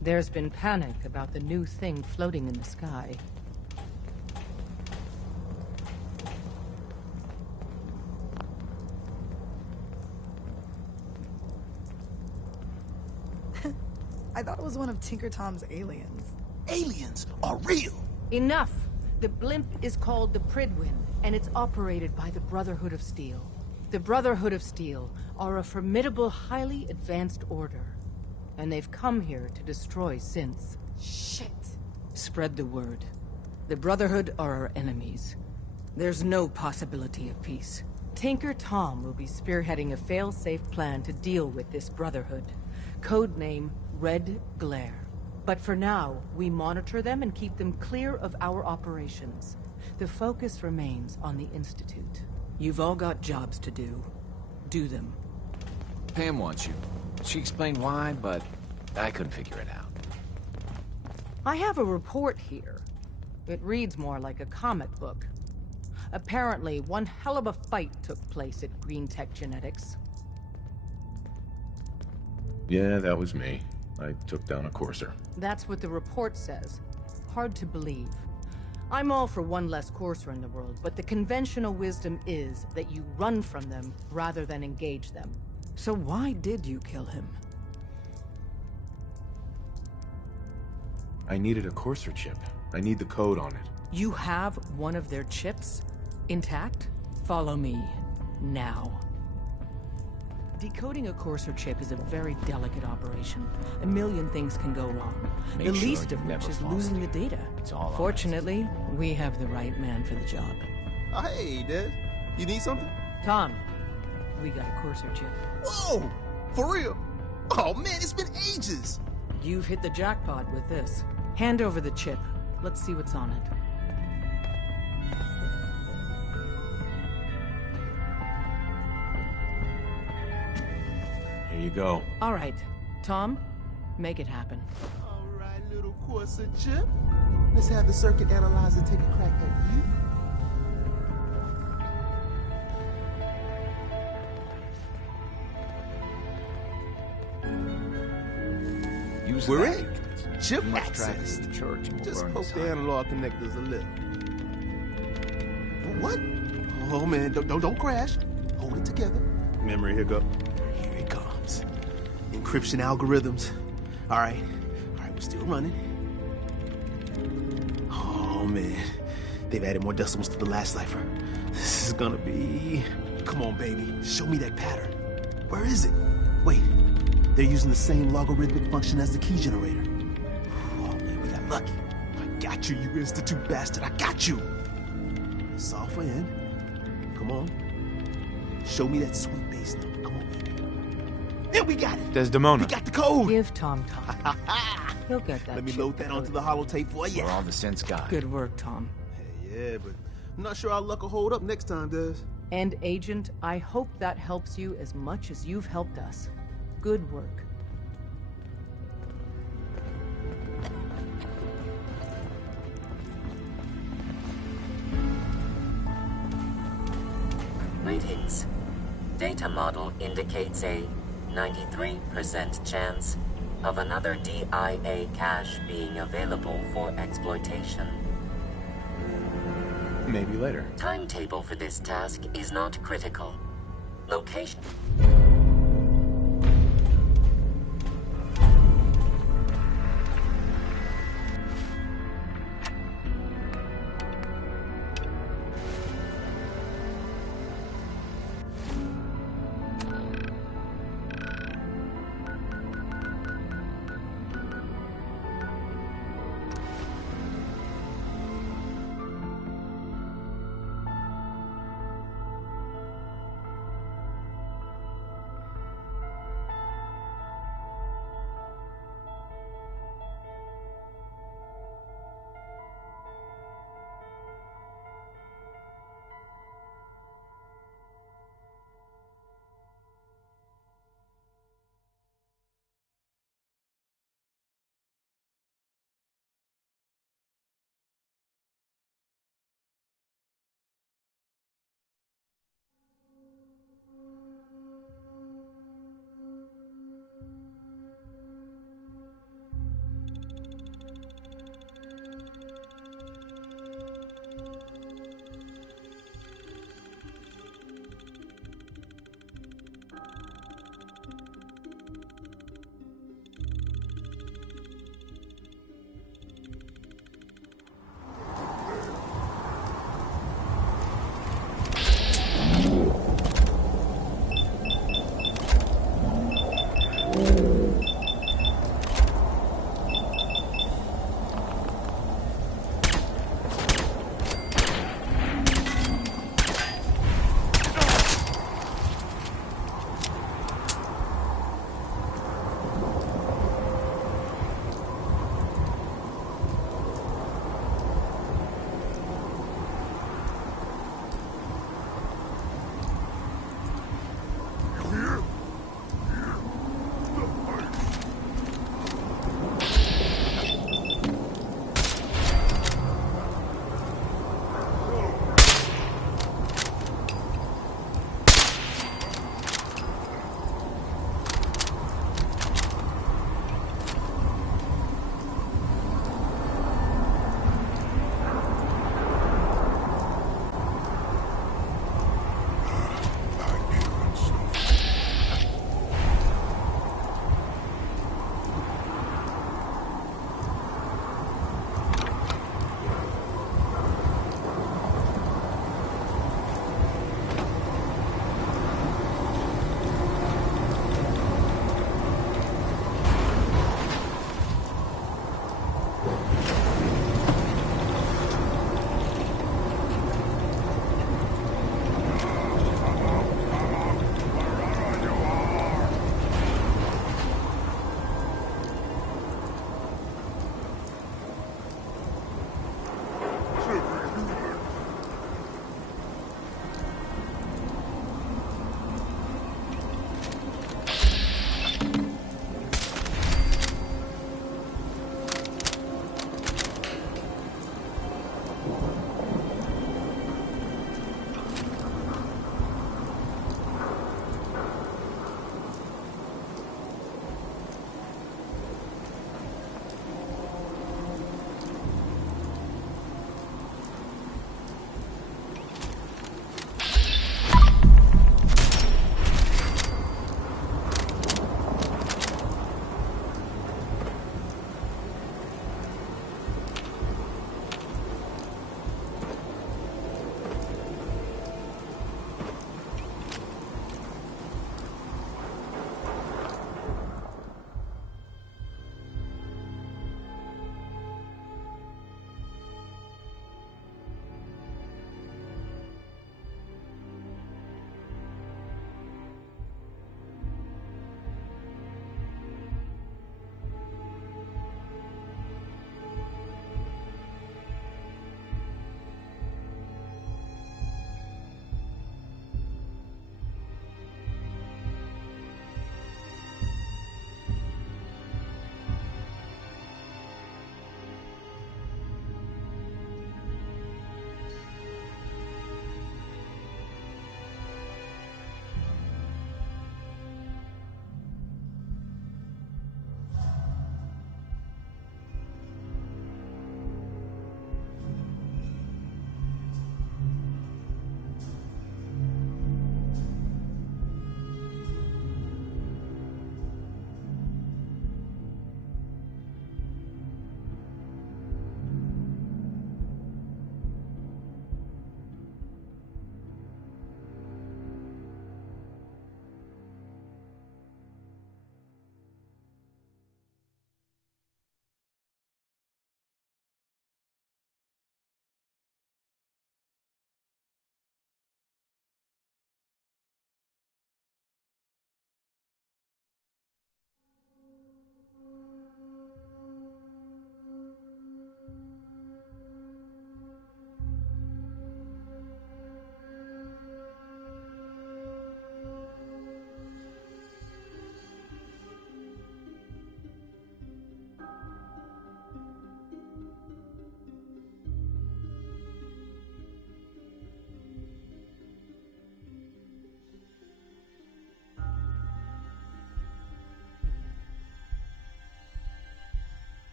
There's been panic about the new thing floating in the sky. I thought it was one of Tinker Tom's aliens. Aliens are real! Enough! The blimp is called the Pridwin, and it's operated by the Brotherhood of Steel. The Brotherhood of Steel are a formidable, highly advanced order. And they've come here to destroy Synths. Shit. Spread the word. The Brotherhood are our enemies. There's no possibility of peace. Tinker Tom will be spearheading a fail-safe plan to deal with this Brotherhood. Codename Red Glare. But for now, we monitor them and keep them clear of our operations. The focus remains on the Institute. You've all got jobs to do. Do them. Pam wants you. She explained why, but I couldn't figure it out. I have a report here. It reads more like a comic book. Apparently, one hell of a fight took place at Green Tech Genetics. Yeah, that was me. I took down a Courser. That's what the report says. Hard to believe. I'm all for one less Courser in the world, but the conventional wisdom is that you run from them rather than engage them. So why did you kill him? I needed a Courser chip. I need the code on it. You have one of their chips? Intact? Follow me. Now. Decoding a Courser chip is a very delicate operation. A million things can go wrong. Make The sure least you of which never is fall losing the asleep. data. It's all on us. Fortunately, we have the right man for the job. Oh, hey, Des. You need something? Tom, we got a Courser chip. Whoa! For real? Oh, man, it's been ages! You've hit the jackpot with this. Hand over the chip. Let's see what's on it. Here you go. All right, Tom, make it happen. All right, little Corsa chip. Let's have the circuit analyzer take a crack at you. Use We're that. in. Chip Too much traffic access. in the church and we'll Just burn poke this the high. analog connectors a little. What? Oh man, don't crash. Hold it together. Memory hiccup. Here it comes. Encryption algorithms. All right, we're still running. Oh man, they've added more decimals to the last cipher. This is gonna be. Come on, baby, show me that pattern. Where is it? Wait, they're using the same logarithmic function as the key generator. Oh man, we got lucky. I got you, you Institute bastard. I got you. Software in. Come on. Show me that sweet bass number. Come on, baby. Yeah, we got it. Desdemona. We got the code. Give Tom time. He'll get that Let me chip load that onto the holotape for you. We're all the sense guy. Good work, Tom. Hey, yeah, but I'm not sure our luck will hold up next time, Des. And Agent, I hope that helps you as much as you've helped us. Good work. Greetings. Data model indicates a 93% chance of another DIA cache being available for exploitation. Maybe later. Timetable for this task is not critical. Location.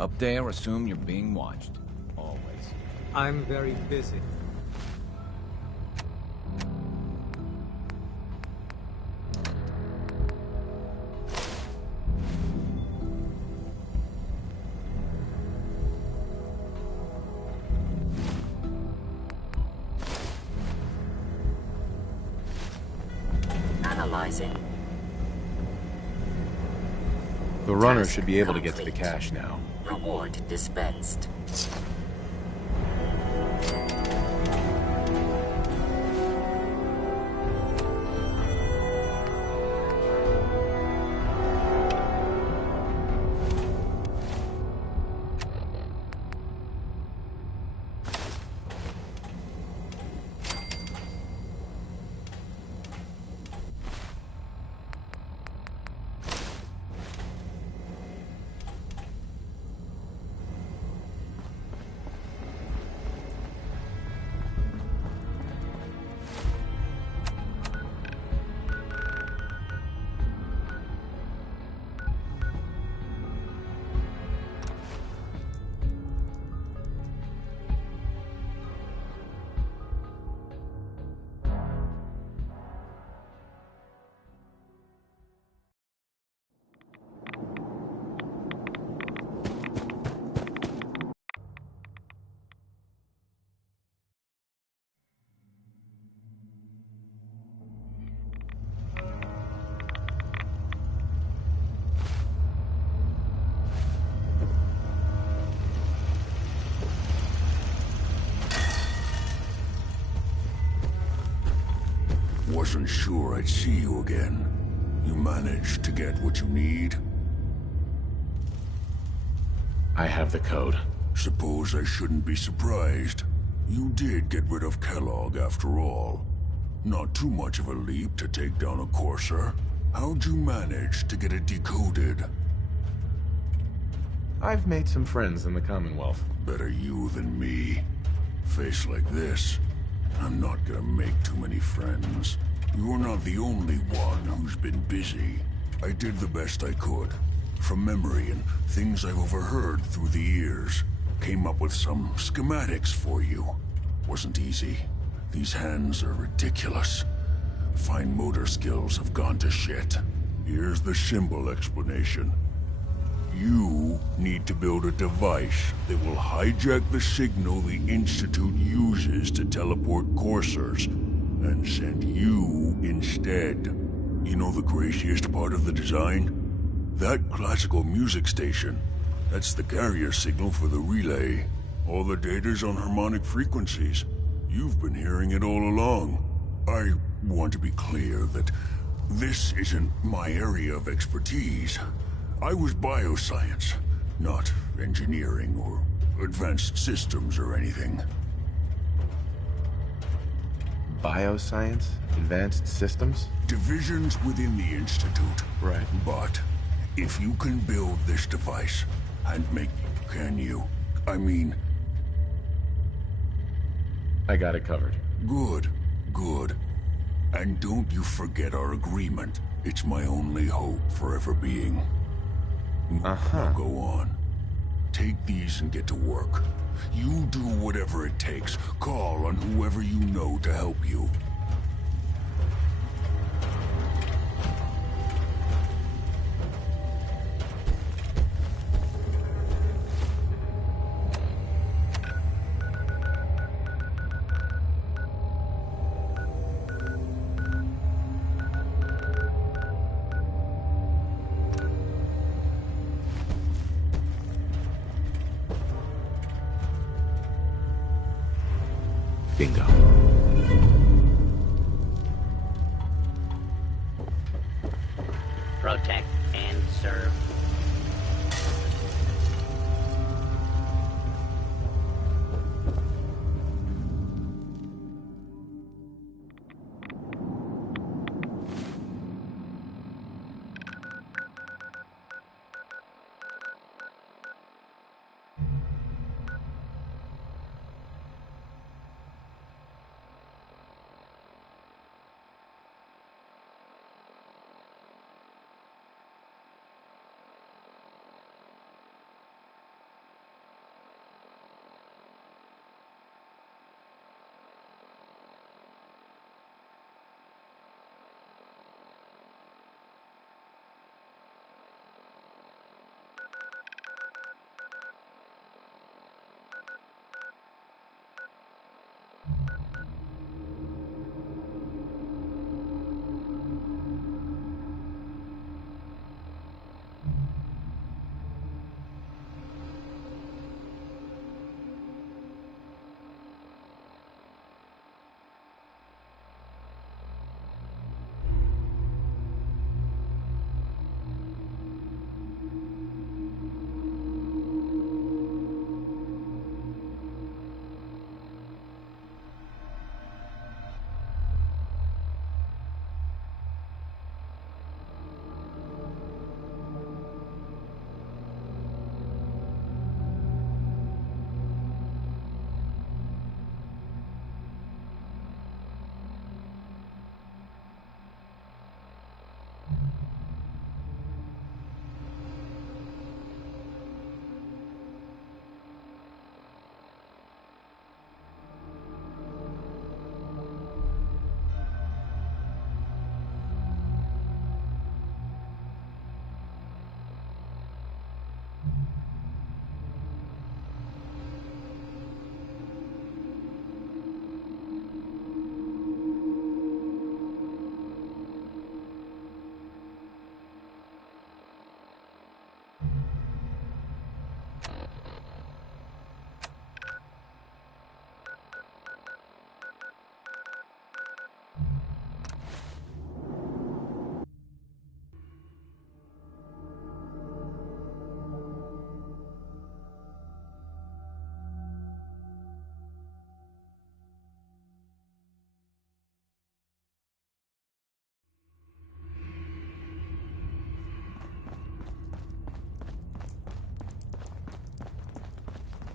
Up there, assume you're being watched. Always. I'm very busy. Analyzing. The runner Task should be able to get to the complete. cache now. Reward dispensed. Wasn't sure I'd see you again. You managed to get what you need? I have the code. Suppose I shouldn't be surprised. You did get rid of Kellogg after all. Not too much of a leap to take down a Courser. How'd you manage to get it decoded? I've made some friends in the Commonwealth. Better you than me. Face like this, I'm not gonna make too many friends. You're not the only one who's been busy. I did the best I could. From memory and things I've overheard through the years. Came up with some schematics for you. Wasn't easy. These hands are ridiculous. Fine motor skills have gone to shit. Here's the symbol explanation. You need to build a device that will hijack the signal the Institute uses to teleport coursers, and send you instead. You know the craziest part of the design? That classical music station. That's the carrier signal for the relay. All the data's on harmonic frequencies. You've been hearing it all along. I want to be clear that this isn't my area of expertise. I was bioscience, not engineering or advanced systems or anything. Bioscience? Advanced systems? Divisions within the Institute. Right. But if you can build this device, and make, can you? I mean... I got it covered. Good, good. And don't you forget our agreement. It's my only hope for ever being. Now go on. Take these and get to work. You do whatever it takes. Call on whoever you know to help you. Bingo. Protect and serve.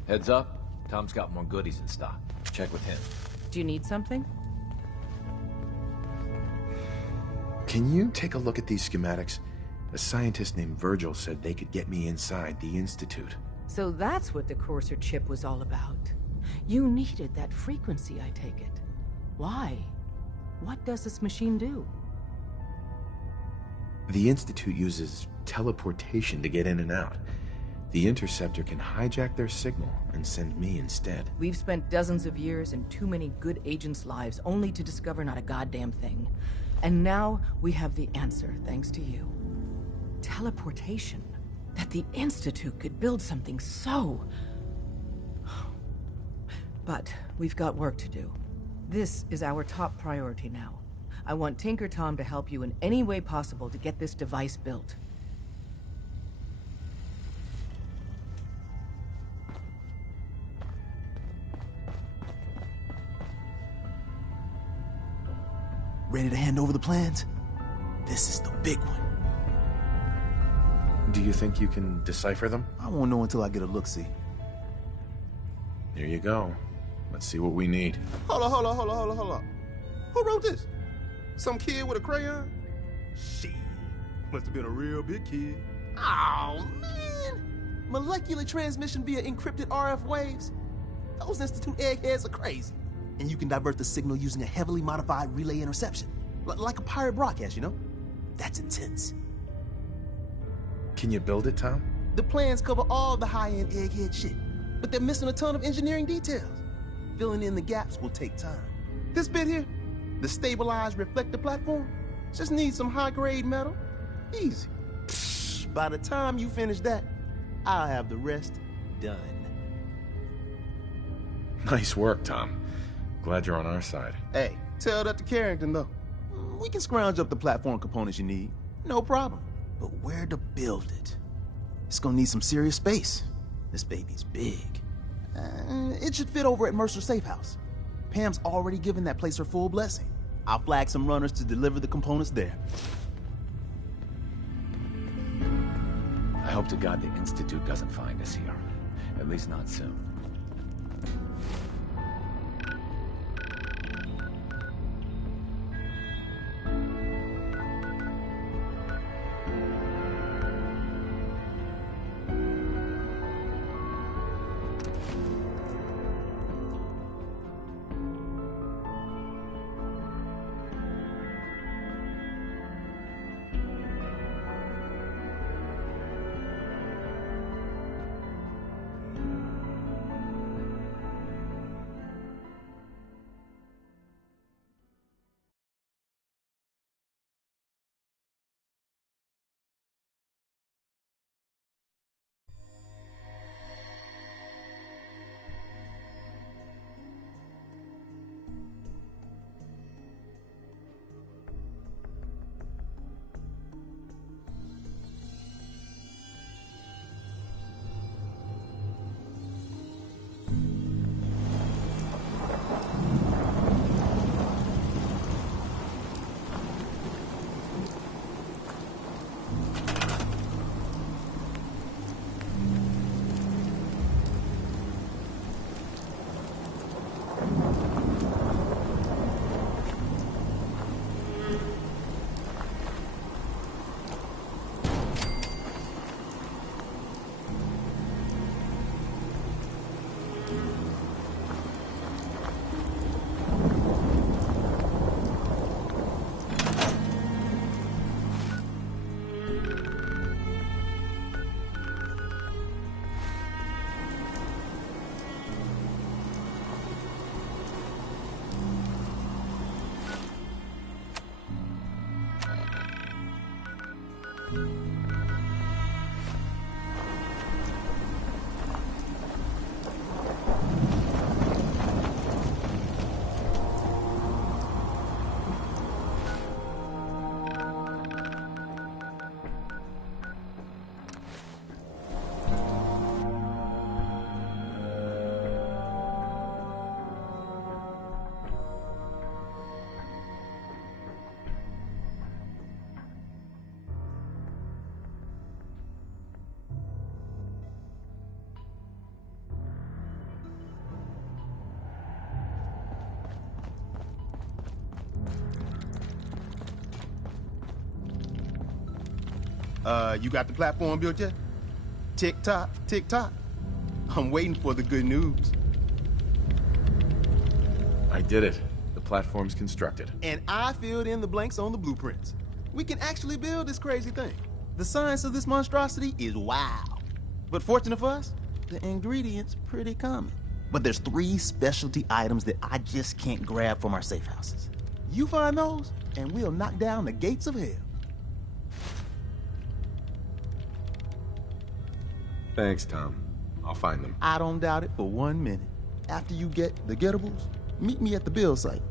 Heads up, Tom's got more goodies in stock. Check with him. Do you need something? Can you take a look at these schematics? A scientist named Virgil said they could get me inside the Institute. So that's what the Courser chip was all about. You needed that frequency, I take it. Why? What does this machine do? The Institute uses teleportation to get in and out. The Interceptor can hijack their signal and send me instead. We've spent dozens of years and too many good agents' lives only to discover not a goddamn thing. And now we have the answer, thanks to you. Teleportation. That the Institute could build something so... But we've got work to do. This is our top priority now. I want Tinker Tom to help you in any way possible to get this device built. Ready to hand over the plans? This is the big one. Do you think you can decipher them? I won't know until I get a look-see. Here you go. Let's see what we need. Hold on. Who wrote this? Some kid with a crayon? Shit. Must have been a real big kid. Oh, man! Molecular transmission via encrypted RF waves? Those Institute eggheads are crazy. And you can divert the signal using a heavily modified relay interception. Like a pirate broadcast, you know? That's intense. Can you build it, Tom? The plans cover all the high-end egghead shit, but they're missing a ton of engineering details. Filling in the gaps will take time. This bit here, the stabilized reflector platform, just needs some high-grade metal. Easy. Psh, by the time you finish that, I'll have the rest done. Nice work, Tom. Glad you're on our side. Hey, tell that to Carrington, though. We can scrounge up the platform components you need. No problem. But where to build it? It's gonna need some serious space. This baby's big. It should fit over at Mercer Safe House. Pam's already given that place her full blessing. I'll flag some runners to deliver the components there. I hope to God the Institute doesn't find us here. At least not soon. You got the platform built yet? Tick tock, tick tock. I'm waiting for the good news. I did it. The platform's constructed. And I filled in the blanks on the blueprints. We can actually build this crazy thing. The science of this monstrosity is wow. But fortunate for us, the ingredients pretty common. But there's 3 specialty items that I just can't grab from our safe houses. You find those, and we'll knock down the gates of hell. Thanks, Tom. I'll find them. I don't doubt it for 1 minute. After you get the getables, meet me at the build site.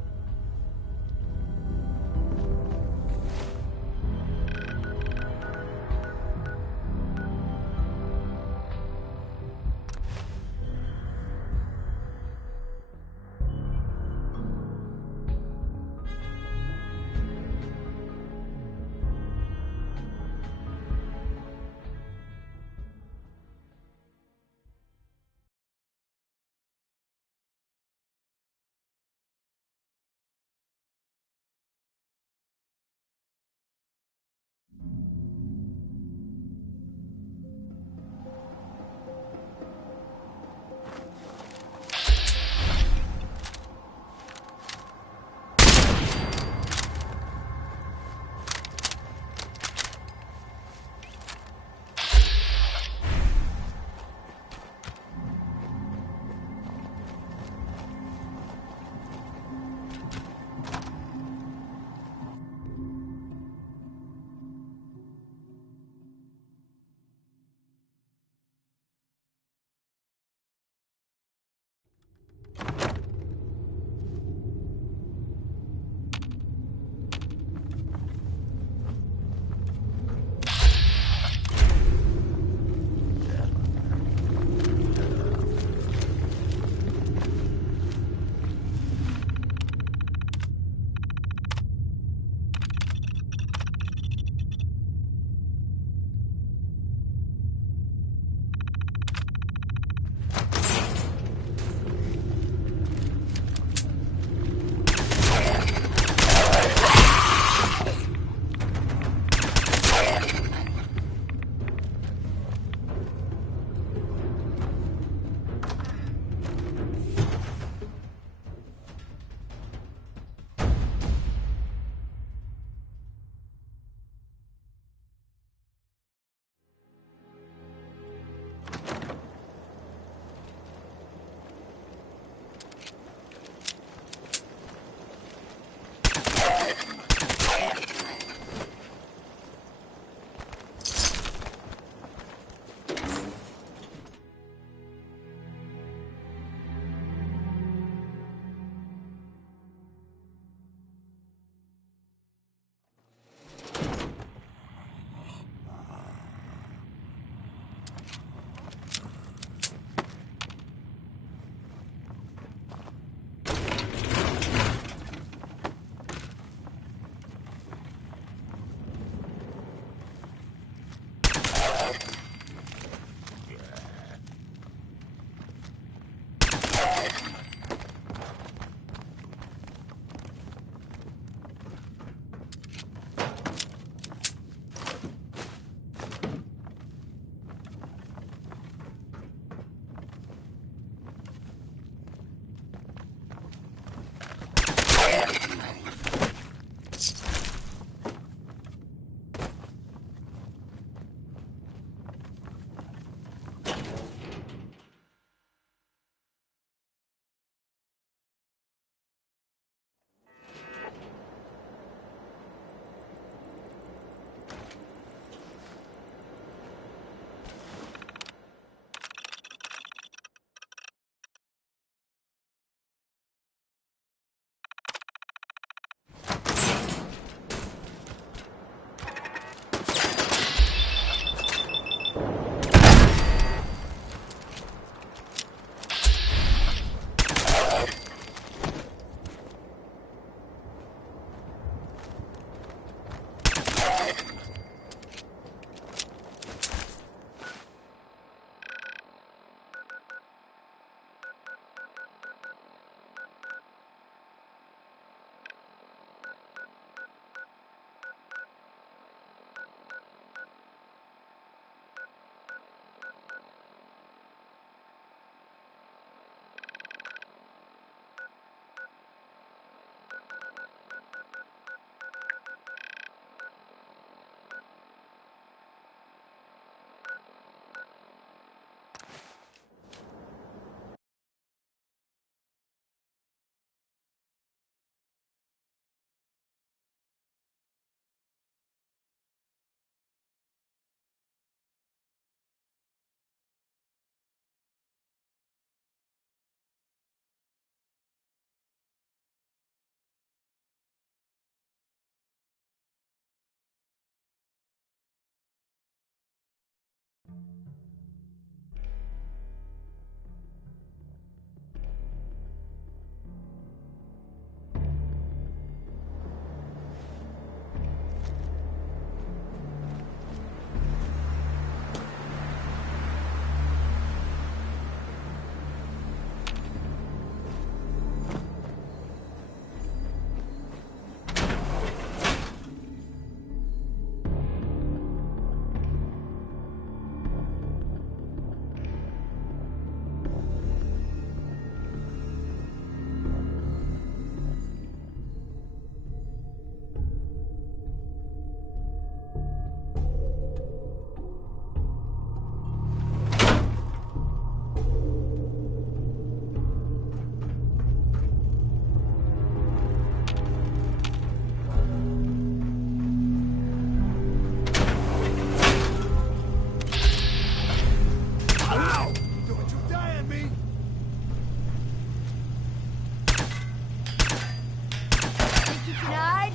you can hide?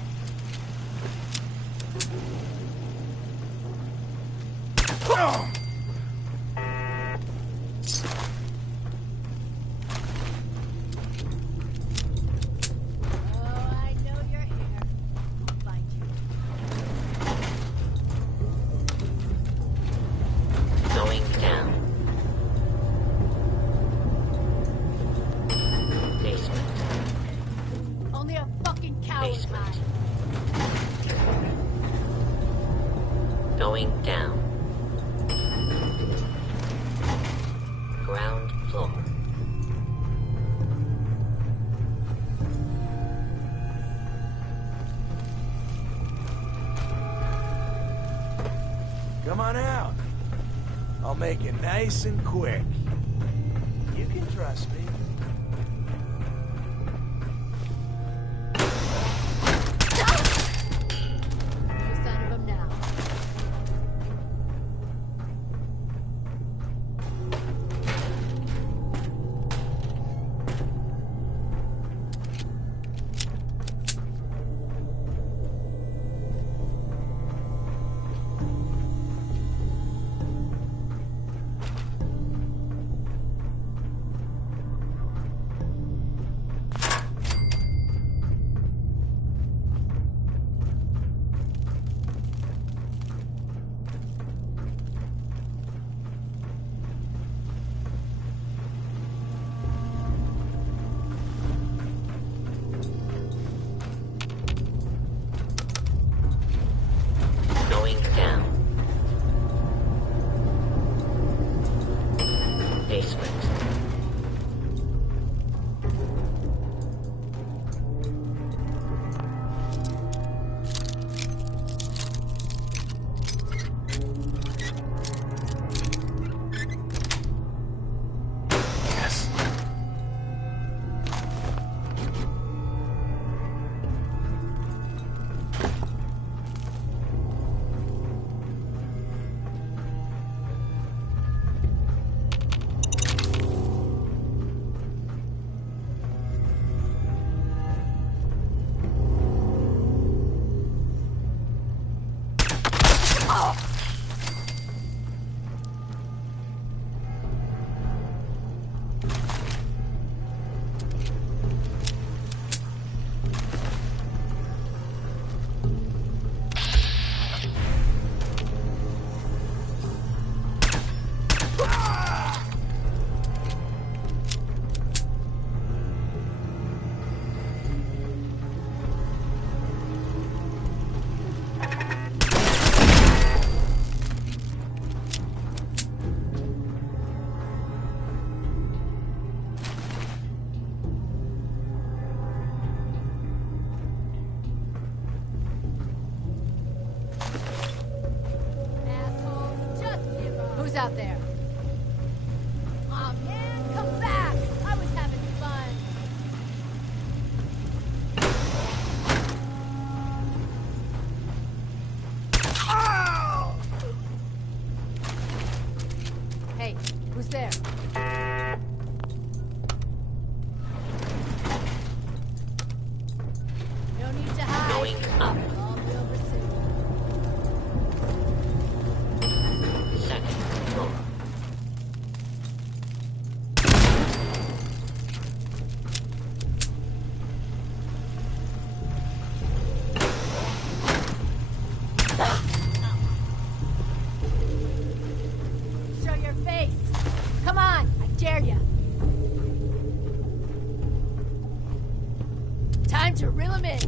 Going down. Ground floor. Come on out. I'll make it nice and quick. You can trust me. Who's out there? Aw, man, come back! I was having fun. Hey, who's there? No need to hide. Going up. I'll be over soon. Second floor. Show your face. Come on, I dare ya. Time to reel him in.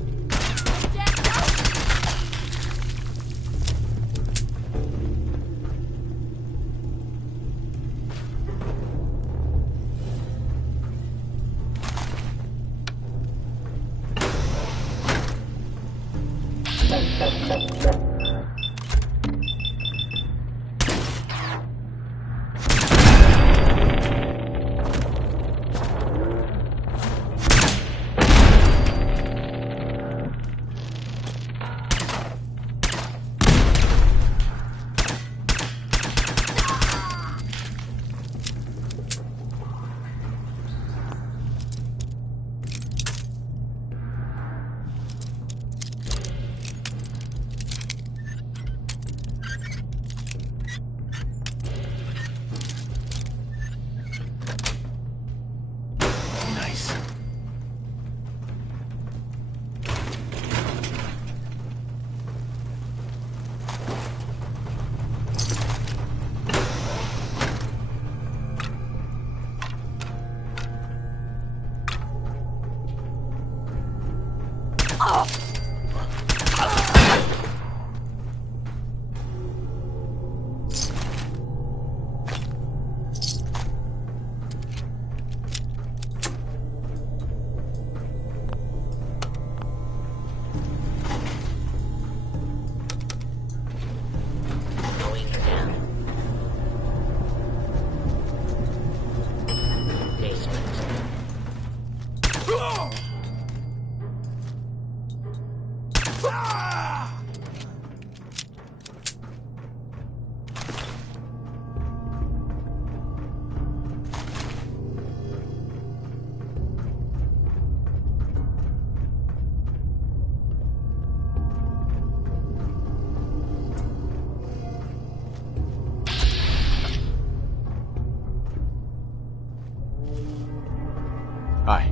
Hi.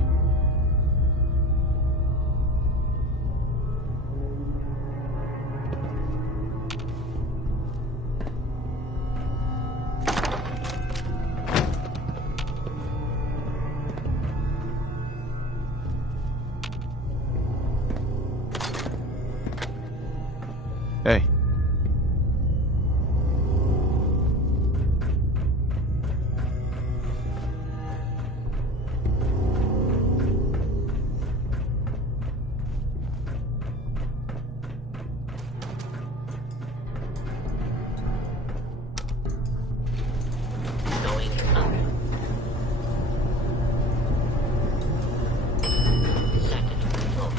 Hey. Going up. Second floor.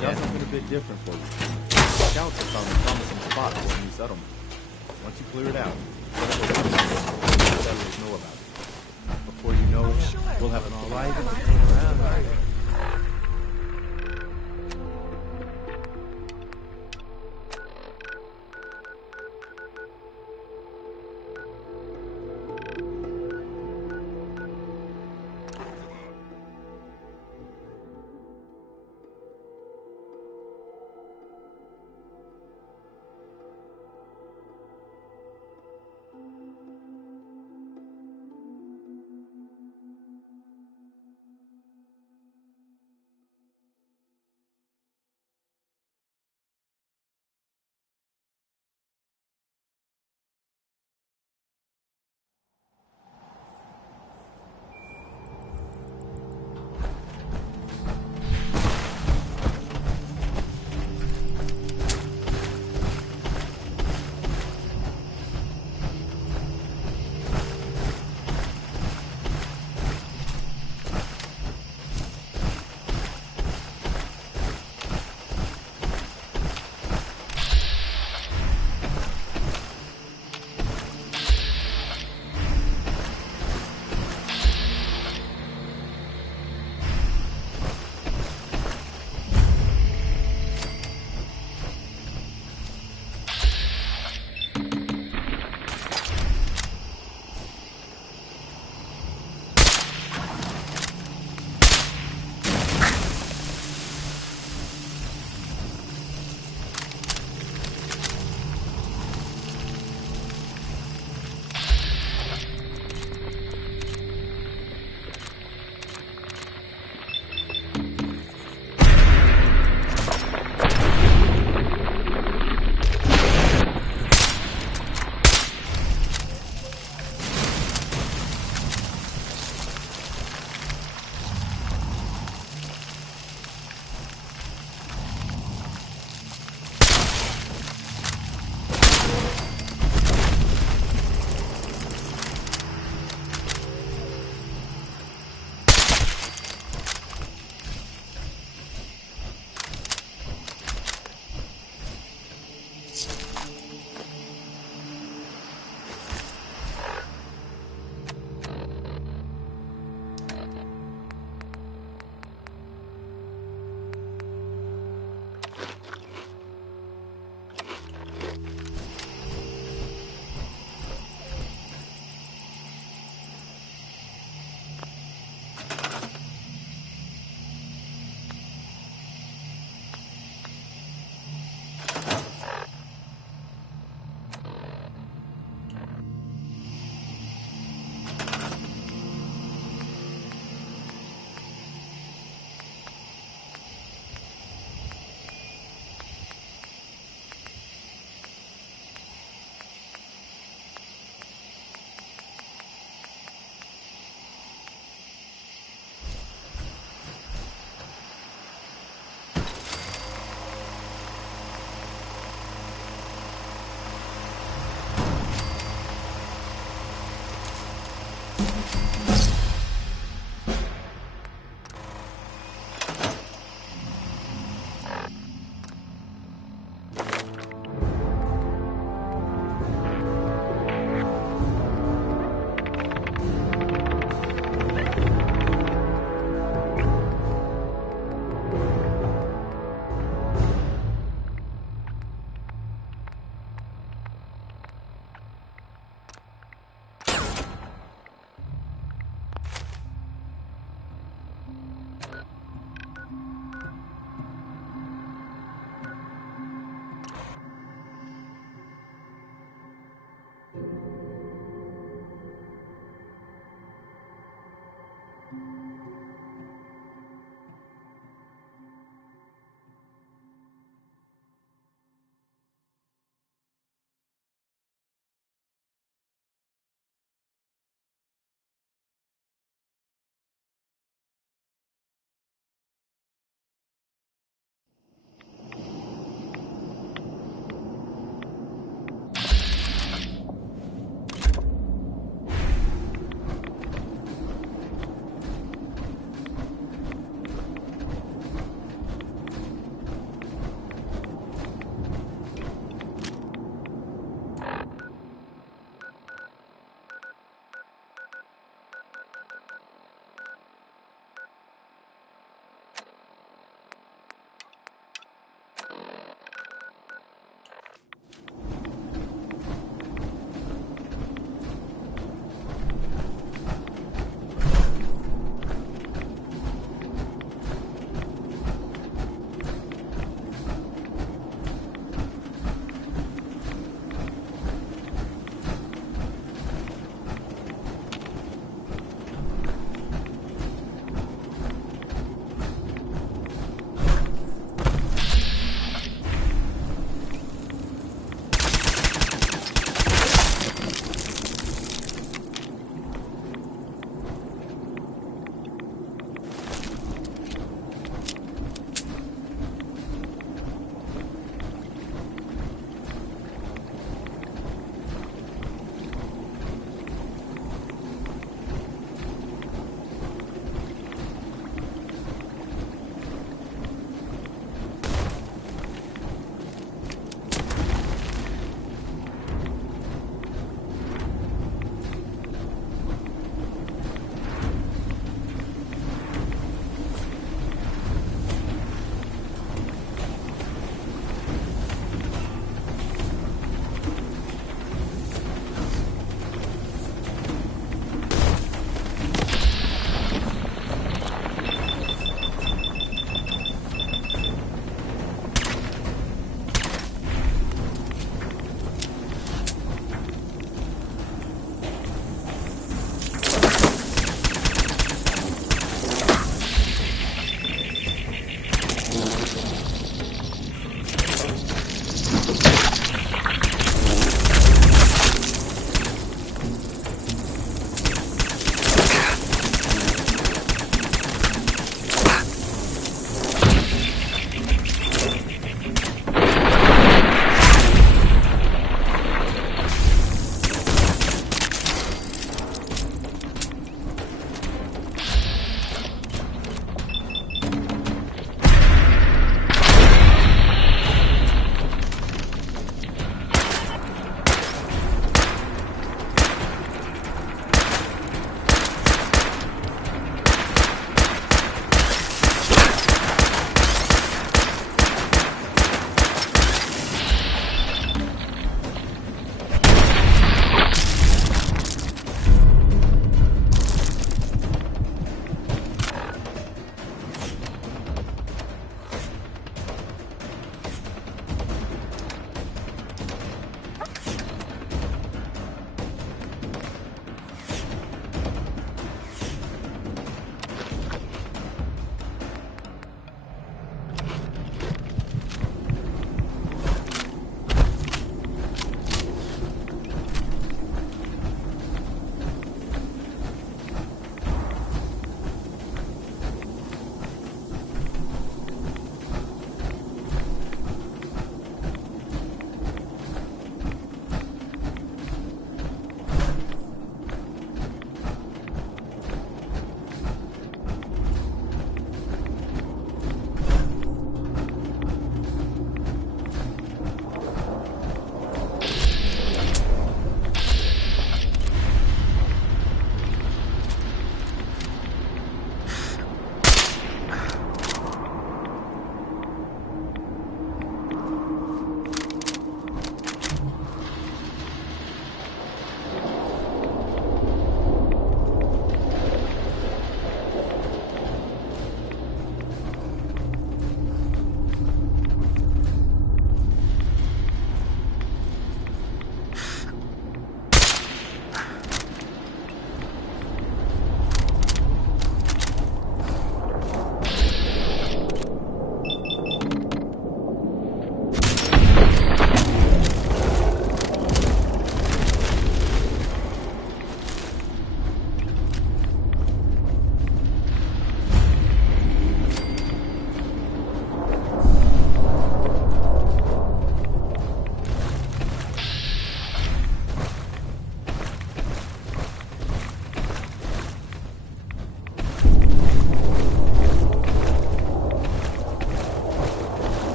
Got something a bit different for you. Scouts have found a promising spot for a new settlement. Once you clear it out, settlers know about it. Before you know, we'll have an thriving around.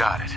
Got it.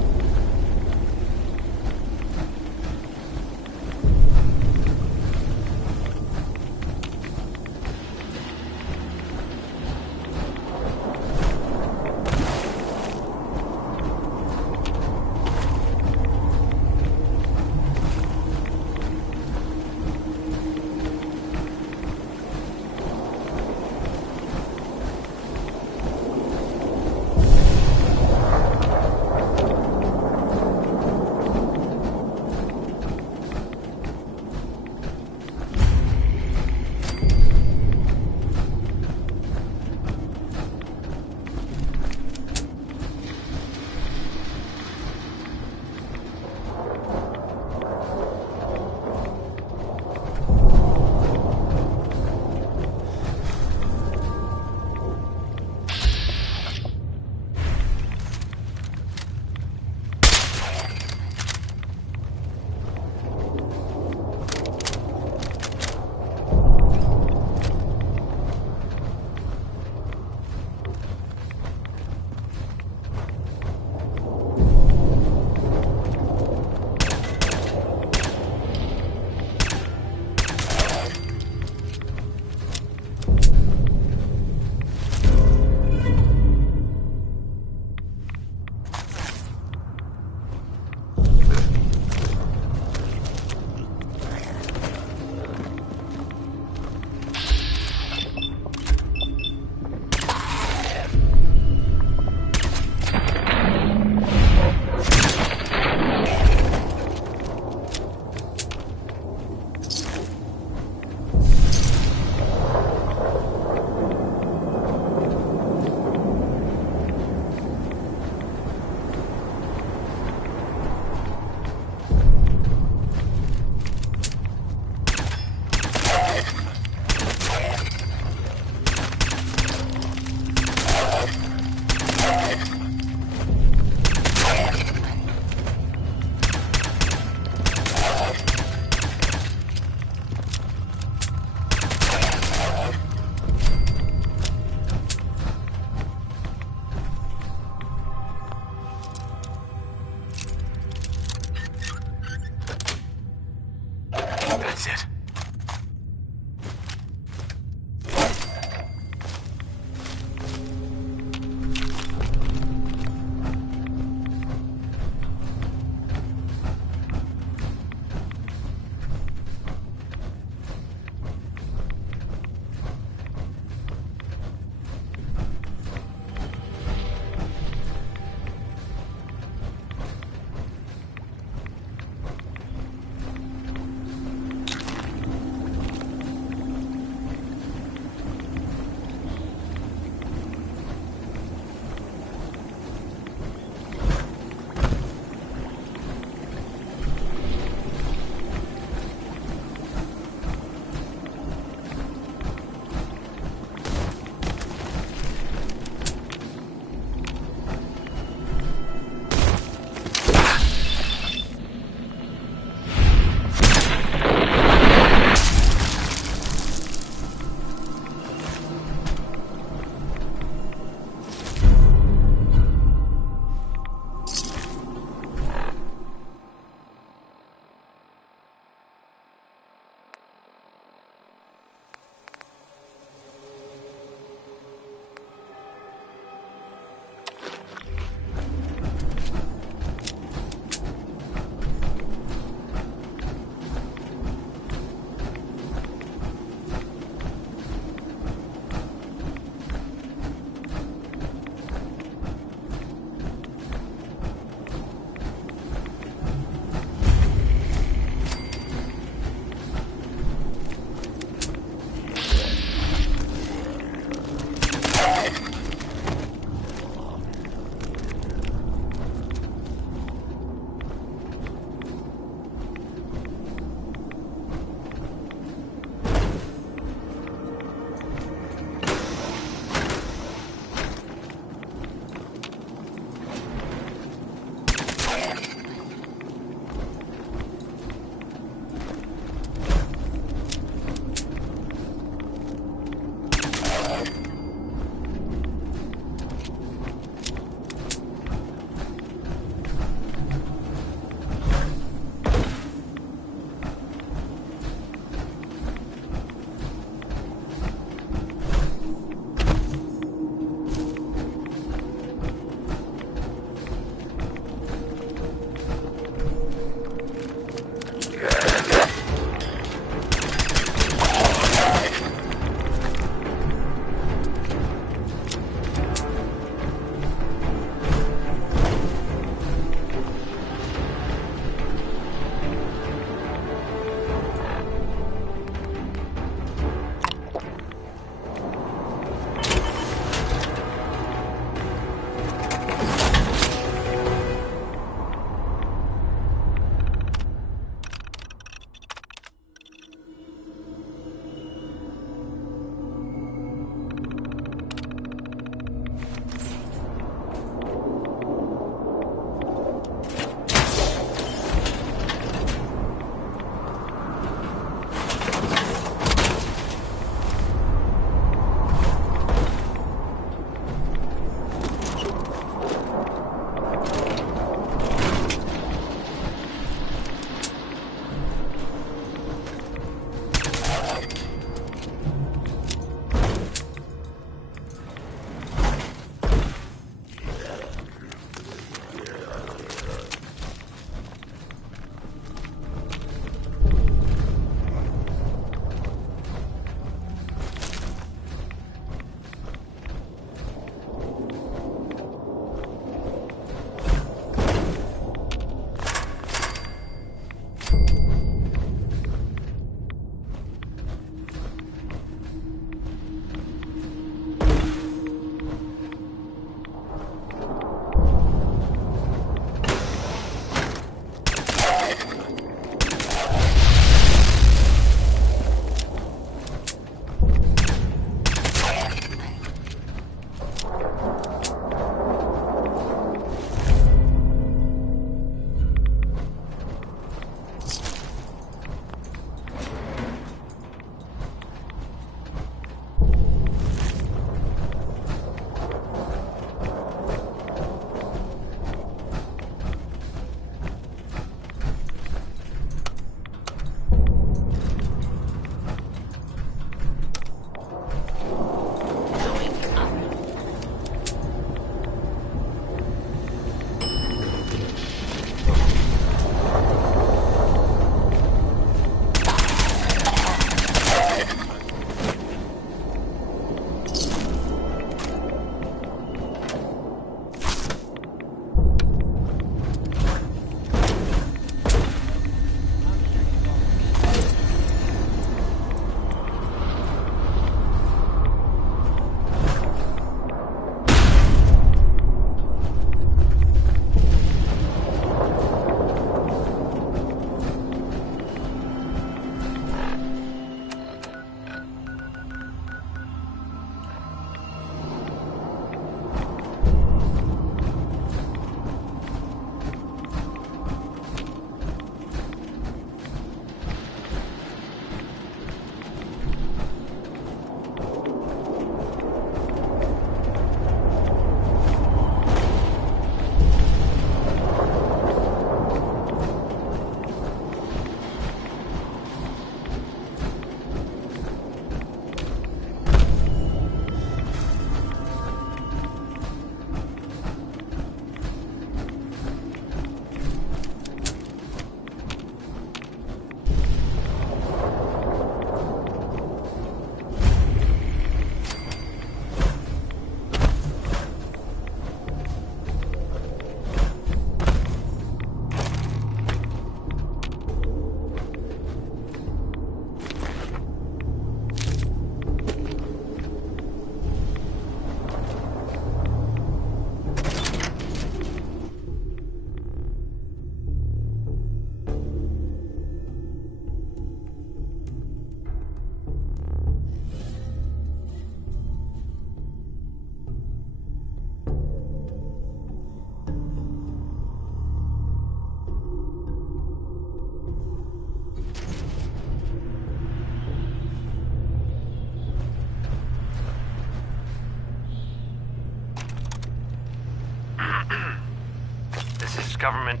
This is government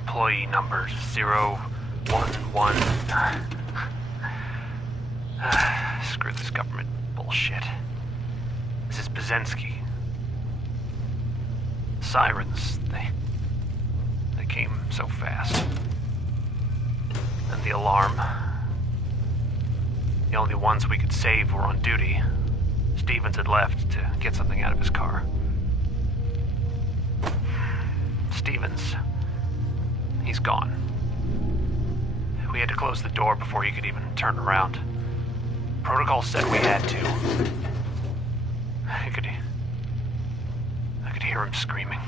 employee number 011. Screw this government bullshit. This is Bazensky. Sirens, they came so fast. And the alarm. The only ones we could save were on duty. Stevens had left to get something out of his car. Stevens, he's gone. We had to close the door before he could even turn around. Protocol said we had to. I could hear him screaming.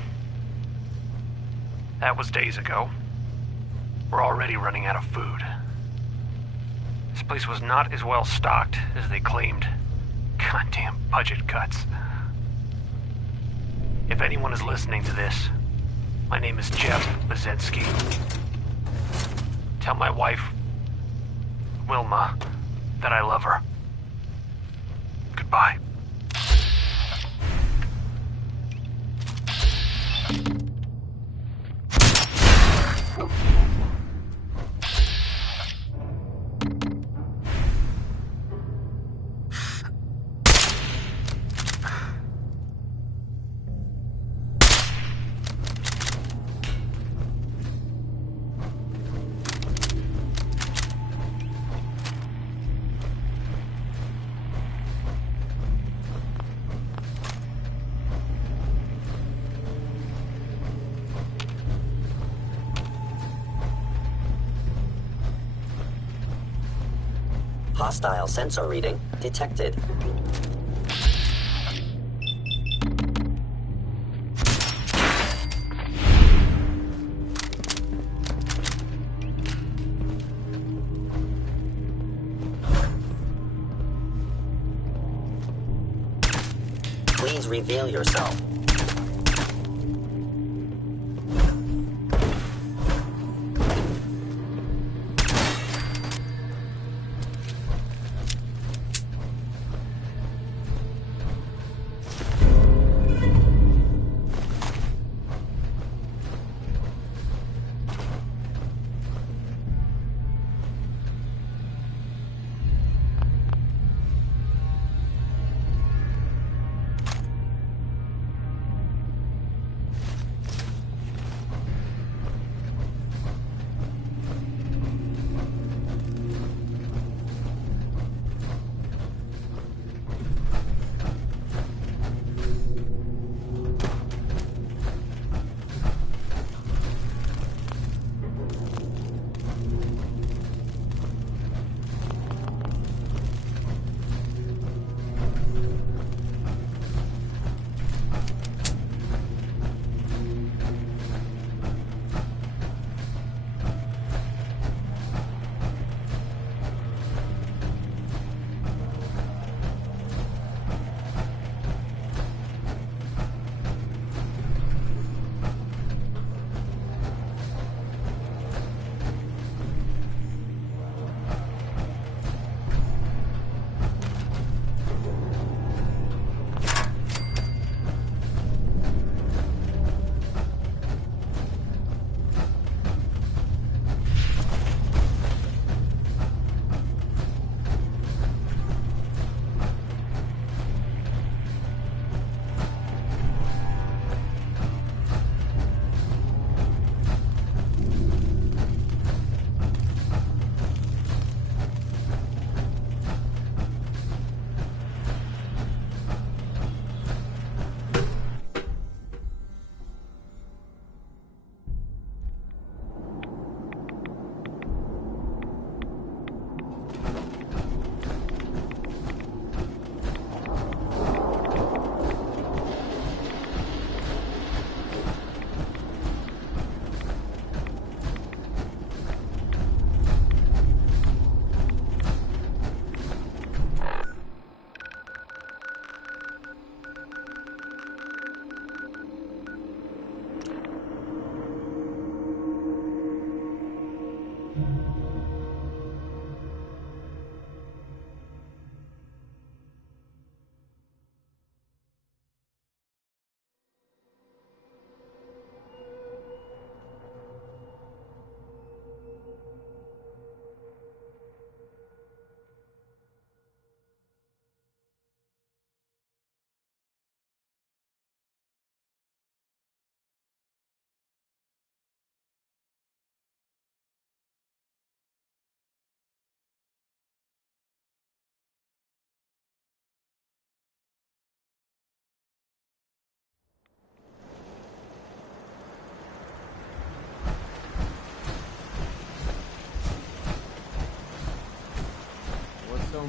That was days ago. We're already running out of food. This place was not as well stocked as they claimed. Goddamn budget cuts. If anyone is listening to this, my name is Jeff Bazensky. Tell my wife, Wilma, that I love her. Goodbye. Hostile sensor reading detected. Please reveal yourself.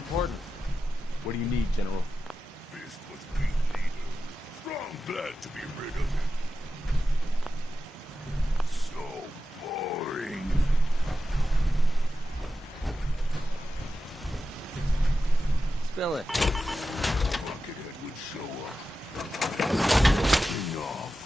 important. What do you need, General? This was Pete Leader. Strong glad to be rid of him. So boring. Spill it. Buckethead would show up. Enough.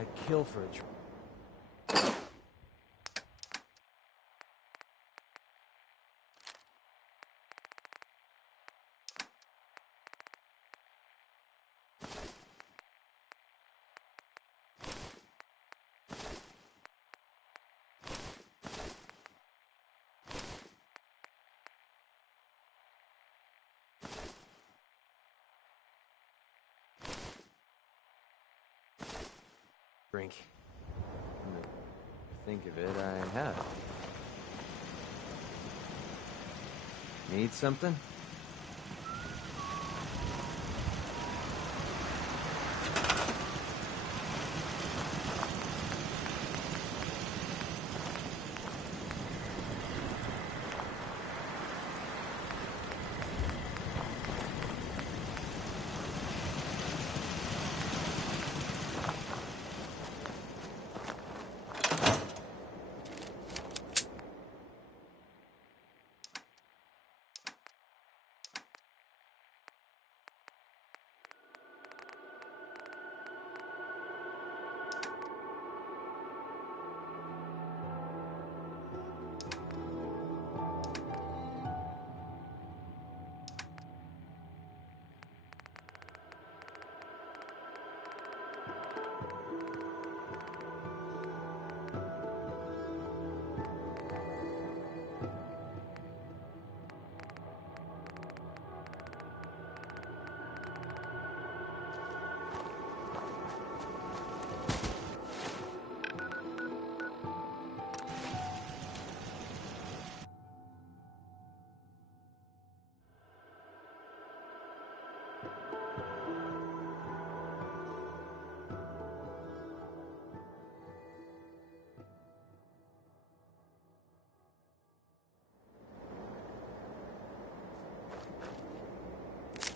I'd kill for a drink. Drink. Come to think of it, I have. Need something?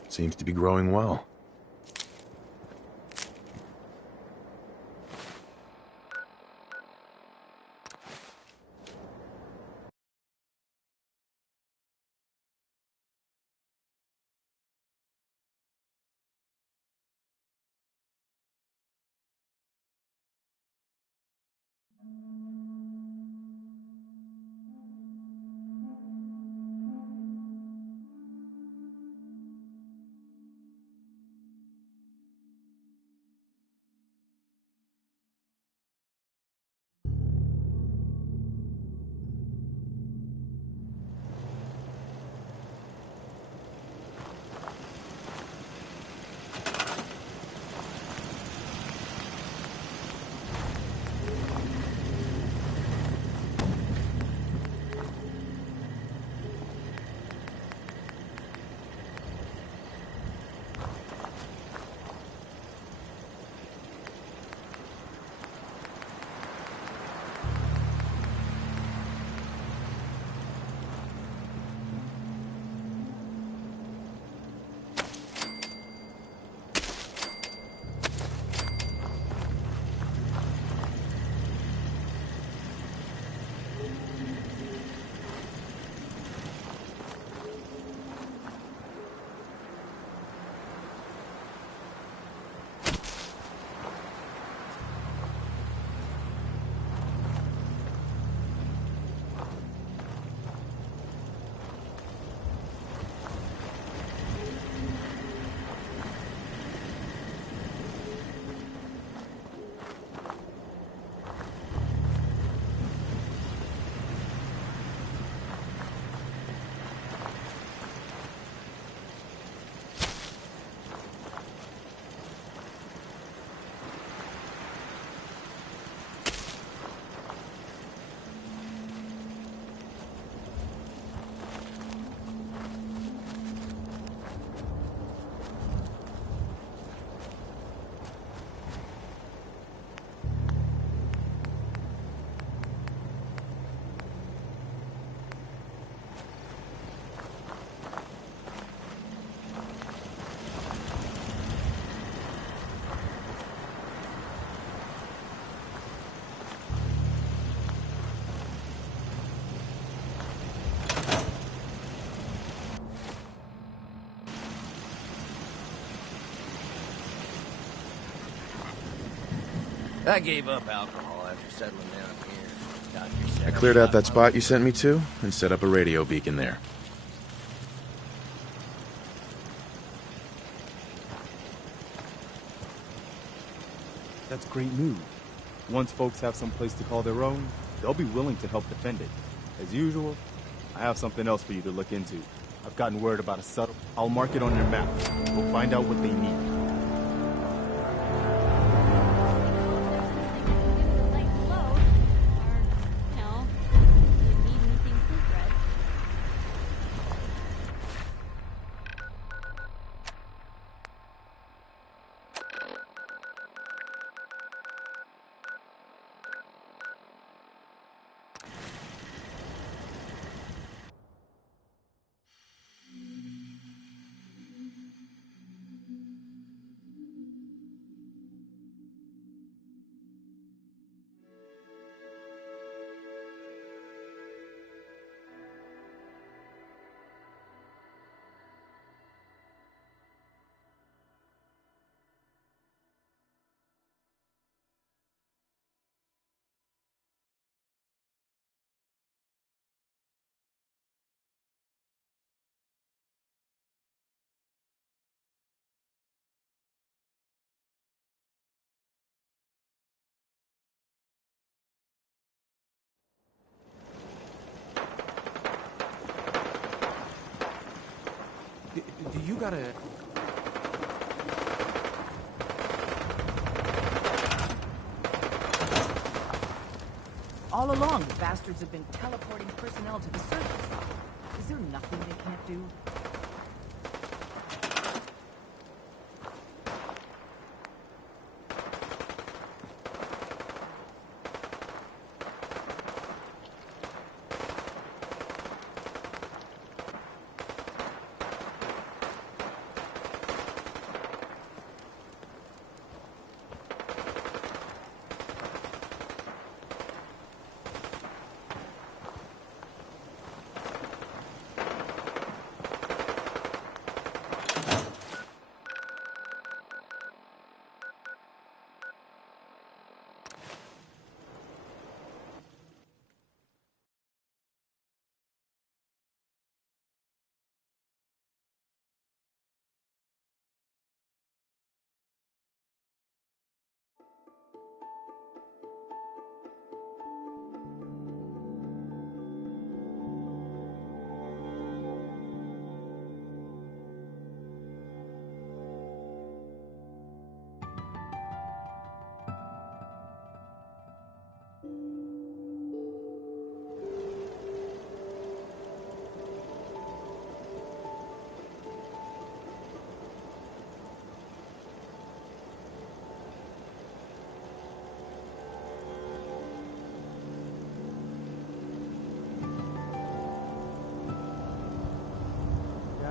Seems to be growing well. I gave up alcohol after settling down here. Doctor said I cleared out that spot you sent me to and set up a radio beacon there. That's great news. Once folks have some place to call their own, they'll be willing to help defend it. As usual, I have something else for you to look into. I've gotten word about a subtle... I'll mark it on your map. We'll find out what they need. Do you gotta... All along, the bastards have been teleporting personnel to the surface. Is there nothing they can't do?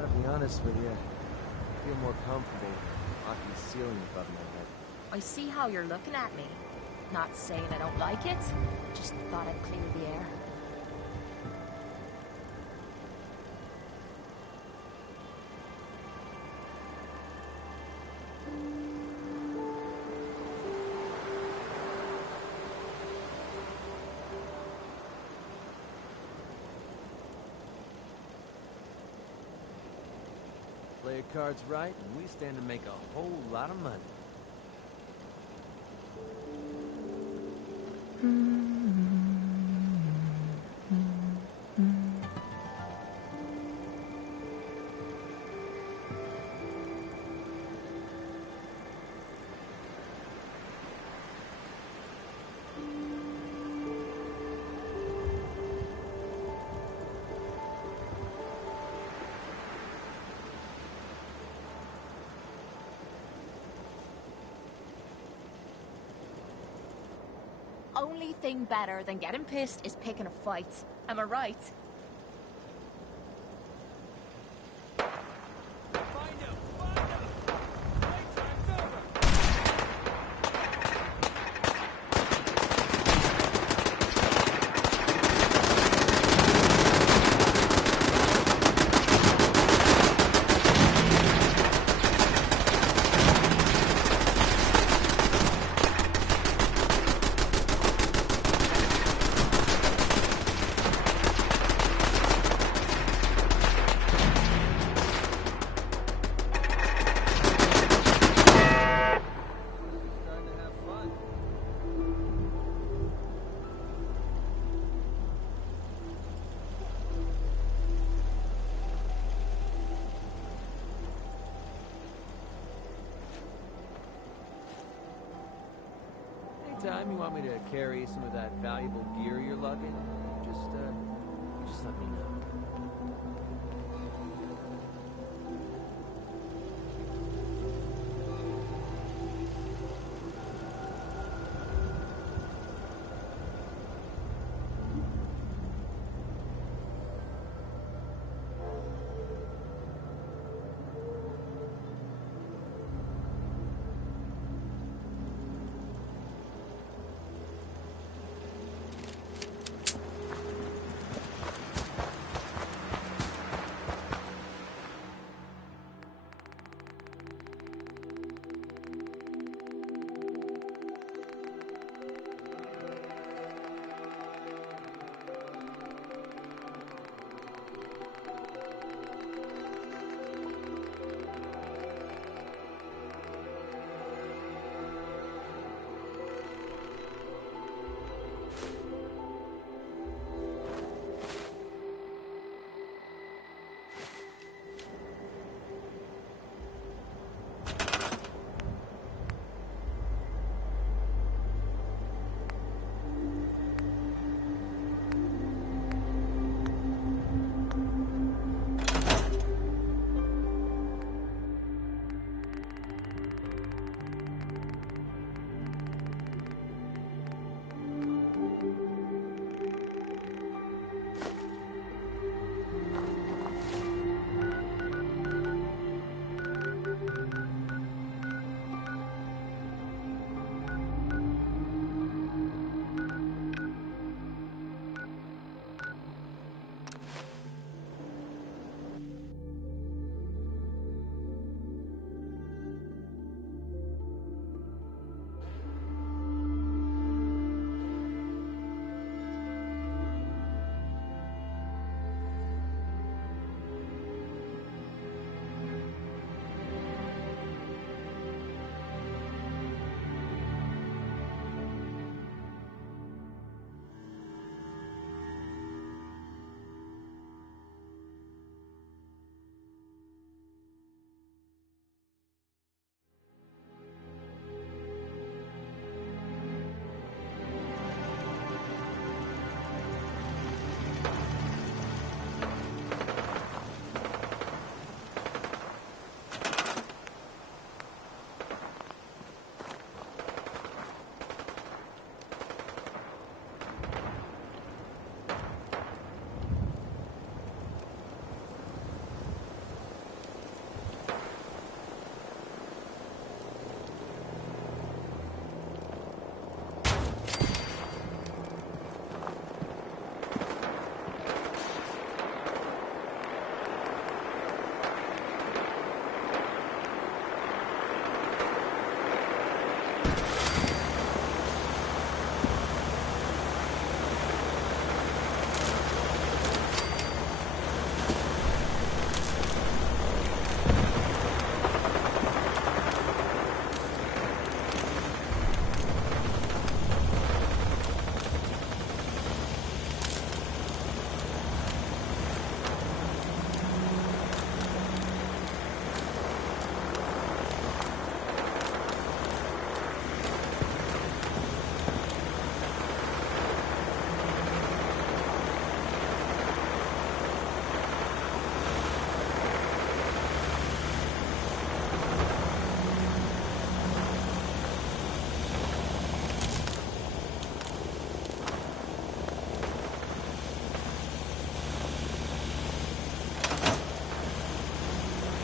To be honest with you, I feel more comfortable with the ceiling above my head. I see how you're looking at me. Not saying I don't like it, just thought I'd clear the air. Play your cards right, and we stand to make a whole lot of money. Only thing better than getting pissed is picking a fight. Am I right? Anytime you want me to carry some of that valuable gear you're lugging, just let me know.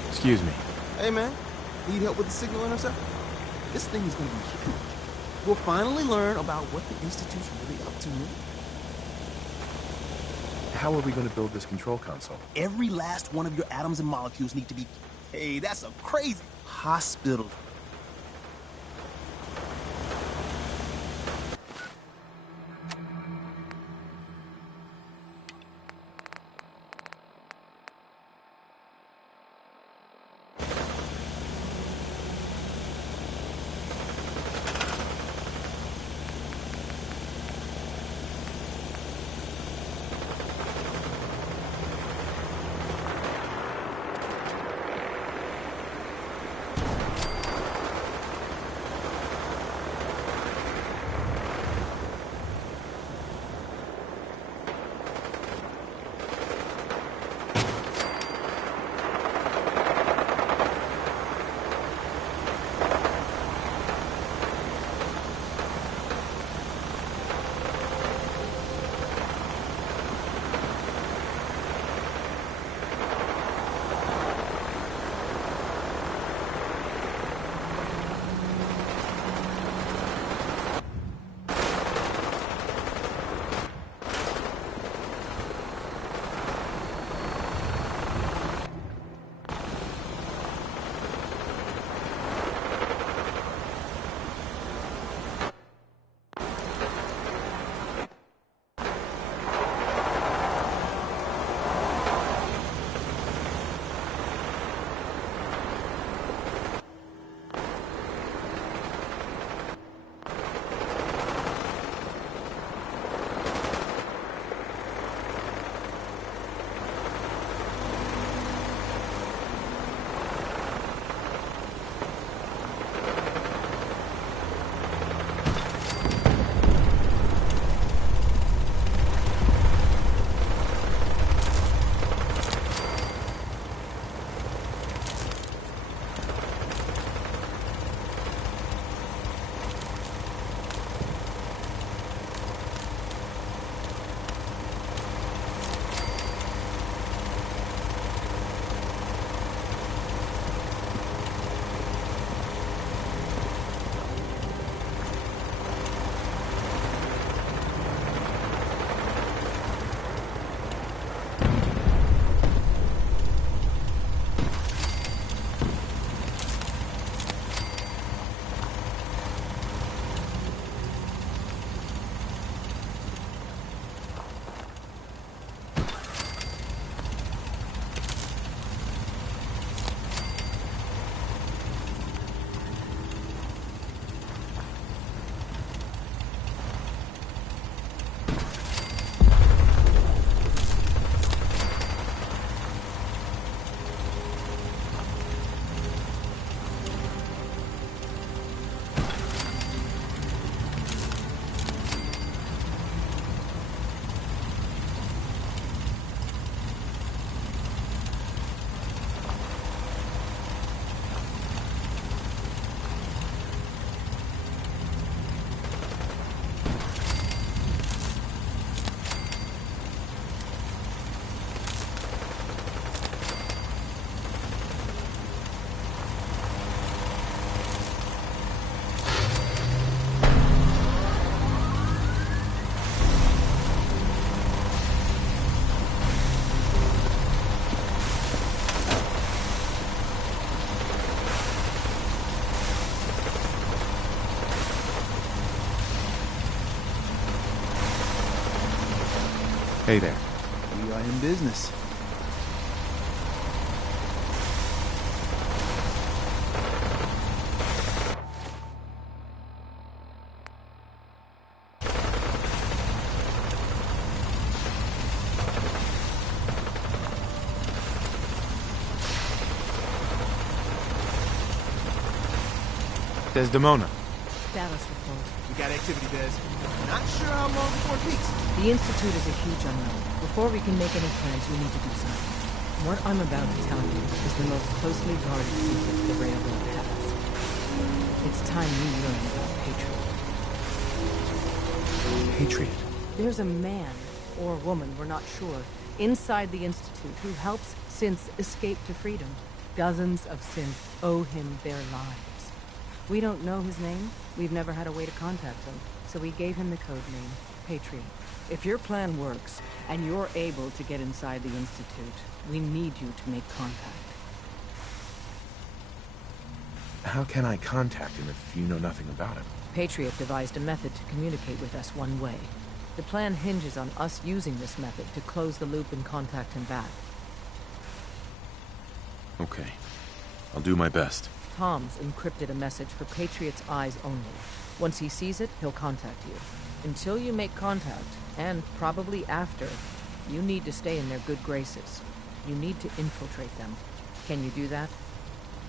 Excuse me. Hey, man. Need help with the signal interceptor? This thing is gonna be huge. We'll finally learn about what the Institute's really up to, man. How are we going to build this control console? Every last one of your atoms and molecules need to be... Hey, that's a crazy hospital. Hey there. We are in business. Desdemona. Status report. We got activity, Des. Not sure how long before it peaks. The Institute is a huge unknown. Before we can make any plans, we need to do something. What I'm about to tell you is the most closely guarded secret the Railroad has. It's time you learn about Patriot. Patriot? There's a man, or woman, we're not sure, inside the Institute who helps synths escape to freedom. Dozens of synths owe him their lives. We don't know his name. We've never had a way to contact him, so we gave him the code name, Patriot. If your plan works, and you're able to get inside the Institute, we need you to make contact. How can I contact him if you know nothing about him? Patriot devised a method to communicate with us one way. The plan hinges on us using this method to close the loop and contact him back. Okay. I'll do my best. Tom's encrypted a message for Patriot's eyes only. Once he sees it, he'll contact you. Until you make contact, and probably after, you need to stay in their good graces. You need to infiltrate them. Can you do that?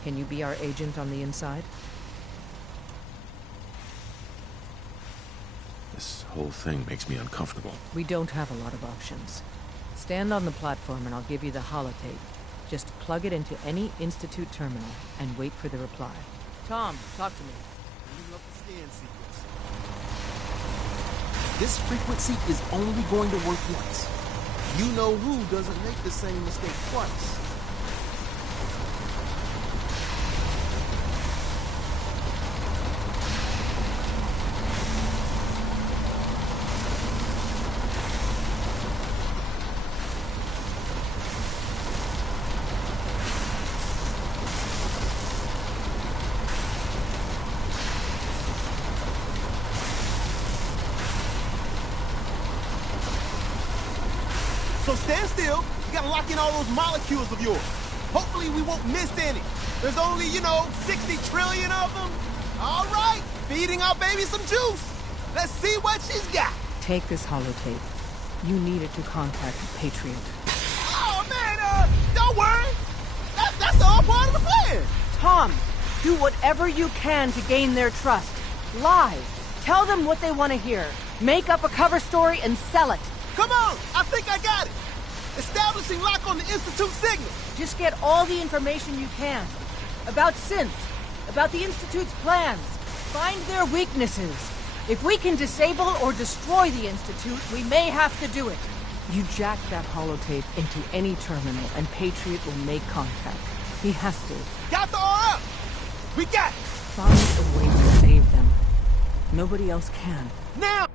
Can you be our agent on the inside? This whole thing makes me uncomfortable. We don't have a lot of options. Stand on the platform and I'll give you the holotape. Just plug it into any Institute terminal and wait for the reply. Tom, talk to me. Leaving up the scan sequence. This frequency is only going to work once. You know who doesn't make the same mistake twice. So stand still. You gotta lock in all those molecules of yours. Hopefully we won't miss any. There's only, 60 trillion of them. All right, feeding our baby some juice. Let's see what she's got. Take this holotape. You need it to contact Patriot. Oh, man, don't worry. That's all part of the plan. Tom, do whatever you can to gain their trust. Lie. Tell them what they want to hear. Make up a cover story and sell it. Come on, I think I got it. Establishing lock on the Institute signal. Just get all the information you can. About synths, about the Institute's plans. Find their weaknesses. If we can disable or destroy the Institute, we may have to do it. You jack that holotape into any terminal and Patriot will make contact. He has to. Got the R up! We got it! Find a way to save them. Nobody else can. Now!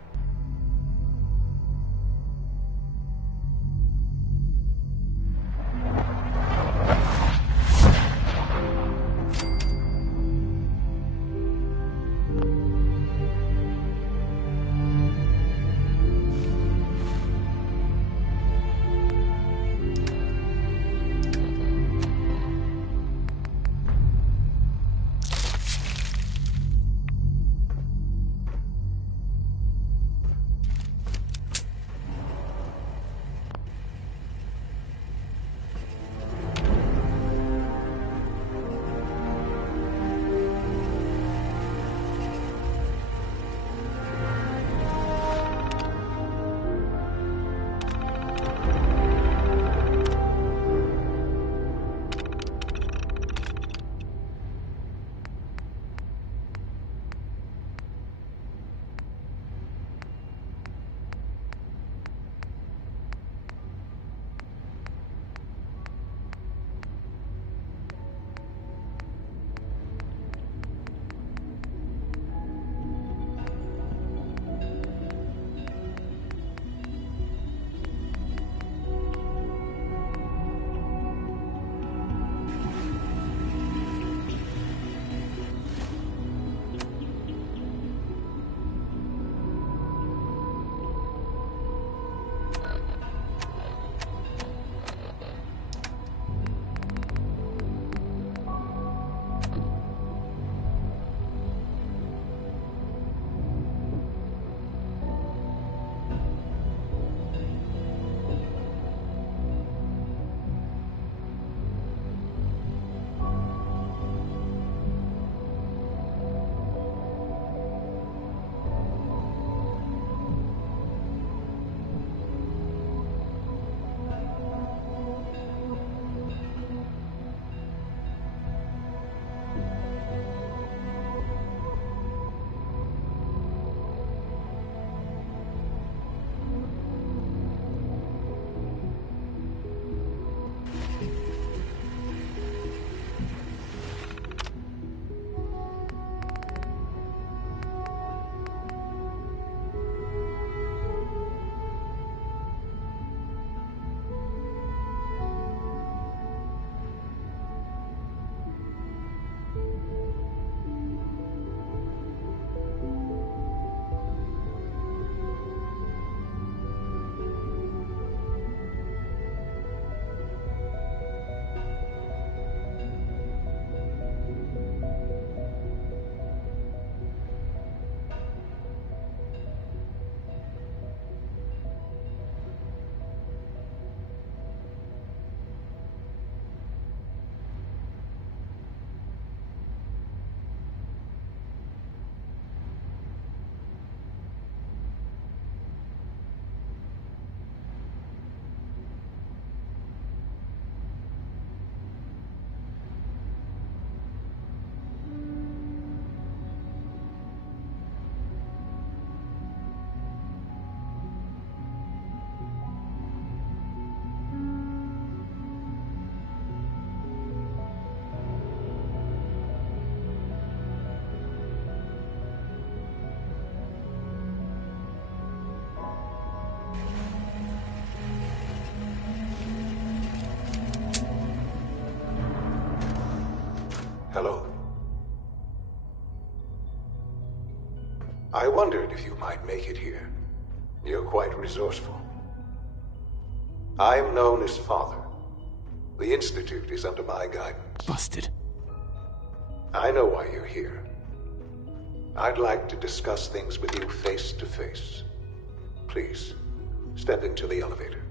Hello. I wondered if you might make it here. You're quite resourceful. I'm known as Father. The Institute is under my guidance. Busted. I know why you're here. I'd like to discuss things with you face to face. Please, step into the elevator.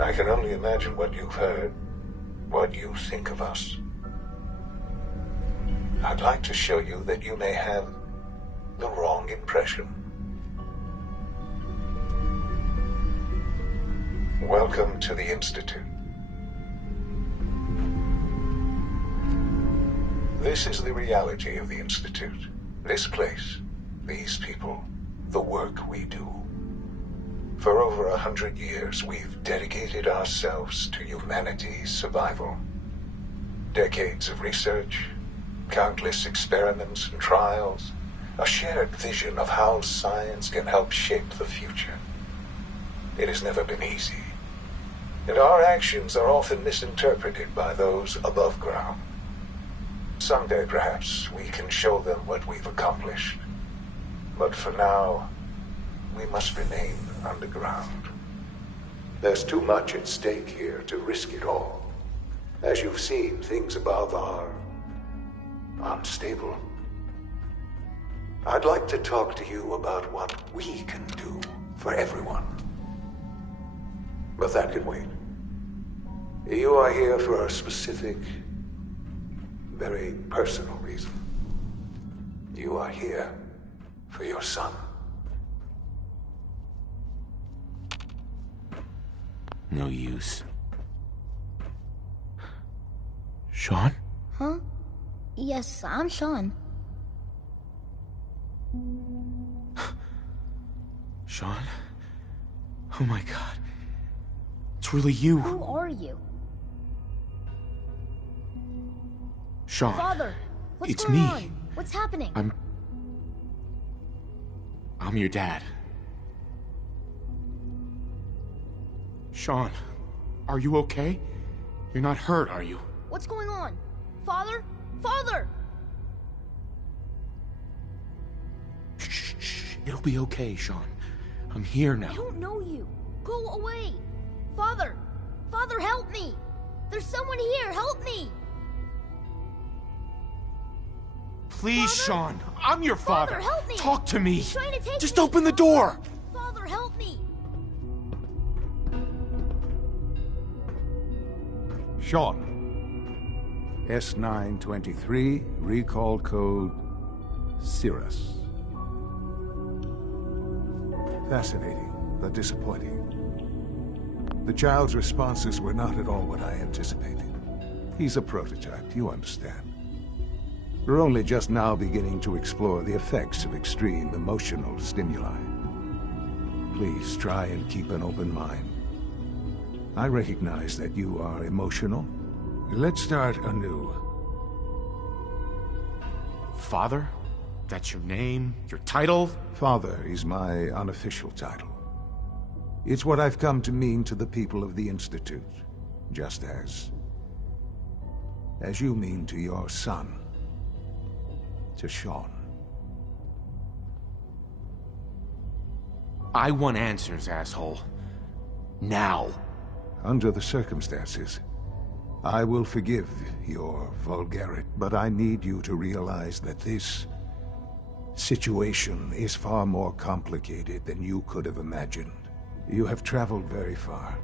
I can only imagine what you've heard, what you think of us. I'd like to show you that you may have the wrong impression. Welcome to the Institute. This is the reality of the Institute. This place, these people, the work we do. For over 100 years, we've dedicated ourselves to humanity's survival. Decades of research, countless experiments and trials, a shared vision of how science can help shape the future. It has never been easy, and our actions are often misinterpreted by those above ground. Someday, perhaps, we can show them what we've accomplished. But for now, we must remain underground. There's too much at stake here to risk it all. As you've seen, things above are unstable. I'd like to talk to you about what we can do for everyone. But that can wait. You are here for a specific, very personal reason. You are here for your son. No use. Sean? Huh? Yes, I'm Sean. Sean? Oh my god. It's really you. Who are you? Sean. Father, what's it's going me. on? What's happening? I'm your dad. Sean, are you okay? You're not hurt, are you? What's going on? Father? Father! Shh. It'll be okay, Sean. I'm here now. I don't know you. Go away. Father! Father, help me! There's someone here, help me! Please, Father? Sean. I'm your father. Father, help me! Talk to me. He's trying to take Just me. open the door. Father, help me! Sean. S923, recall code Cirrus. Fascinating, but disappointing. The child's responses were not at all what I anticipated. He's a prototype, you understand. We're only just now beginning to explore the effects of extreme emotional stimuli. Please try and keep an open mind. I recognize that you are emotional. Let's start anew. Father? That's your name? Your title? Father is my unofficial title. It's what I've come to mean to the people of the Institute, just as you mean to your son, to Sean. I want answers, asshole. Now. Under the circumstances, I will forgive your vulgarity, but I need you to realize that this situation is far more complicated than you could have imagined. You have traveled very far,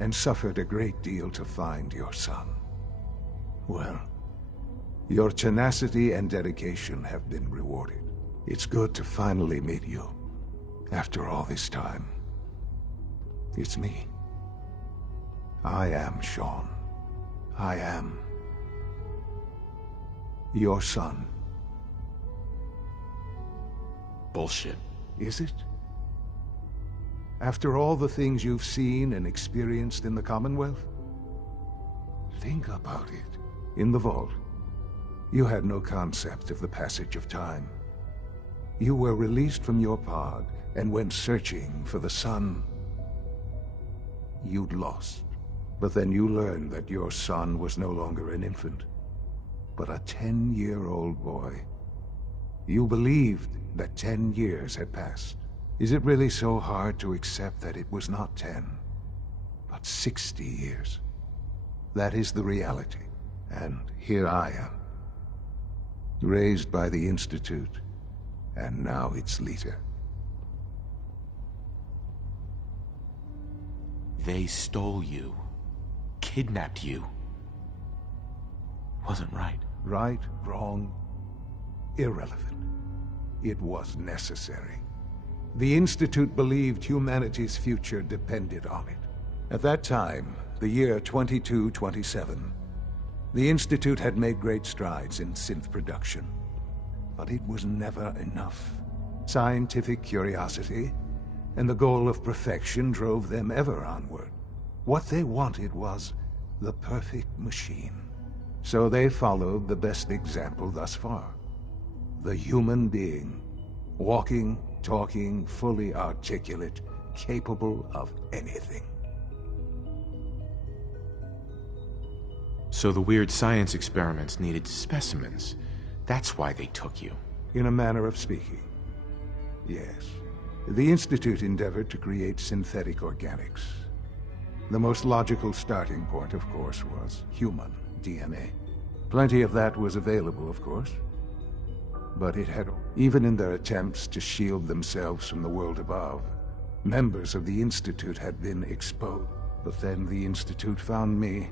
and suffered a great deal to find your son. Well, your tenacity and dedication have been rewarded. It's good to finally meet you, after all this time. It's me. I am Sean. I am your son. Bullshit. Is it? After all the things you've seen and experienced in the Commonwealth? Think about it. In the vault, You had no concept of the passage of time. You were released from your pod and went searching for the sun you'd lost. But then you learned that your son was no longer an infant, but a 10-year-old boy. You believed that 10 years had passed. Is it really so hard to accept that it was not 10, but 60 years? That is the reality, and here I am. Raised by the Institute, and now its leader. They stole you. Kidnapped you. Wasn't right. Right, wrong, irrelevant. It was necessary. The Institute believed humanity's future depended on it. At that time, the year 2227, the Institute had made great strides in synth production. But it was never enough. Scientific curiosity and the goal of perfection drove them ever onward. What they wanted was the perfect machine. So they followed the best example thus far. The human being. Walking, talking, fully articulate, capable of anything. So the weird science experiments needed specimens. That's why they took you. In a manner of speaking, yes. The Institute endeavored to create synthetic organics. The most logical starting point, of course, was human DNA. Plenty of that was available, of course. But it had, even in their attempts to shield themselves from the world above, members of the Institute had been exposed. But then the Institute found me,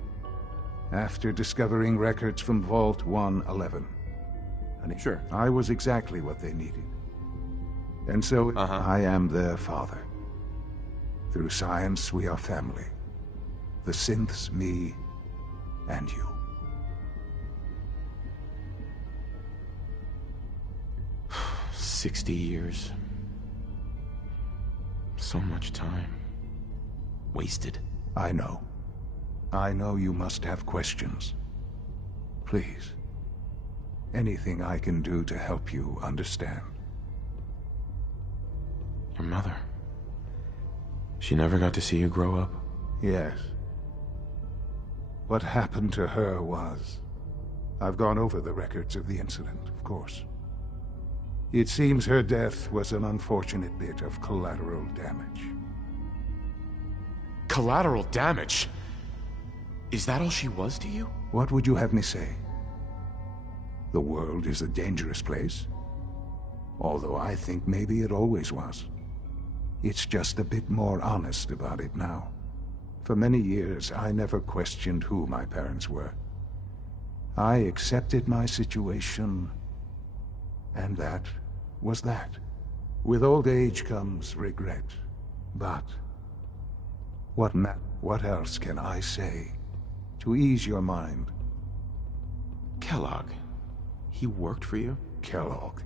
after discovering records from Vault 111. And sure. I was exactly what they needed. And so, I am their father. Through science, we are family. The synths, me, and you. "60 years. So much time. Wasted." I know. I know you must have questions. Please. Anything I can do to help you understand. Your mother. She never got to see you grow up? Yes. What happened to her was... I've gone over the records of the incident, of course. It seems her death was an unfortunate bit of collateral damage. Collateral damage? Is that all she was to you? What would you have me say? The world is a dangerous place. Although I think maybe it always was. It's just a bit more honest about it now. For many years, I never questioned who my parents were. I accepted my situation, and that was that. With old age comes regret. But what else can I say to ease your mind? Kellogg. He worked for you? Kellogg.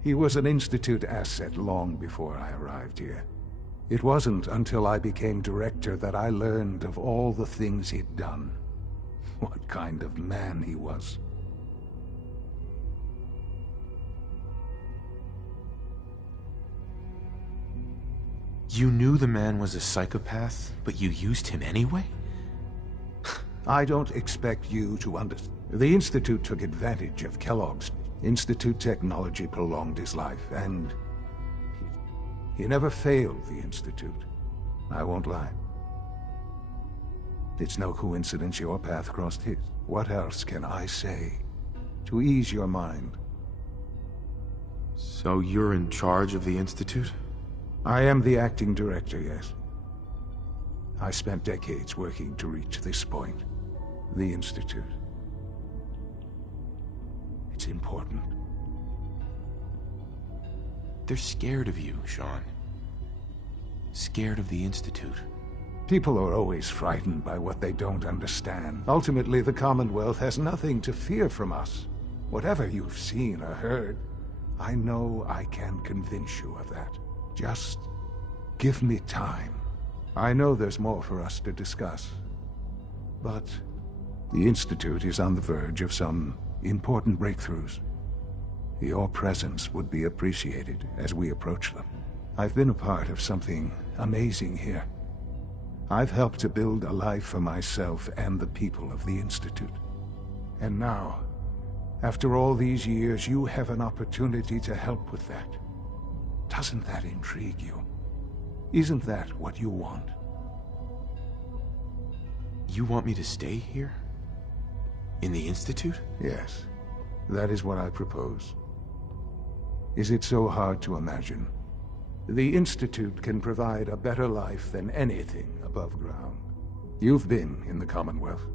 He was an Institute asset long before I arrived here. It wasn't until I became director that I learned of all the things he'd done. What kind of man he was. You knew the man was a psychopath, but you used him anyway? I don't expect you to understand. The Institute took advantage of Kellogg's. Institute technology prolonged his life, and he never failed the Institute. I won't lie. It's no coincidence your path crossed his. What else can I say to ease your mind? So you're in charge of the Institute? I am the acting director, yes. I spent decades working to reach this point. The Institute. It's important. They're scared of you, Sean. Scared of the Institute. People are always frightened by what they don't understand. Ultimately, the Commonwealth has nothing to fear from us. Whatever you've seen or heard, I know I can convince you of that. Just give me time. I know there's more for us to discuss. But the Institute is on the verge of some important breakthroughs. Your presence would be appreciated as we approach them. I've been a part of something amazing here. I've helped to build a life for myself and the people of the Institute. And now, after all these years, you have an opportunity to help with that. Doesn't that intrigue you? Isn't that what you want? You want me to stay here? In the Institute? Yes, that is what I propose. Is it so hard to imagine? The Institute can provide a better life than anything above ground. You've been in the Commonwealth.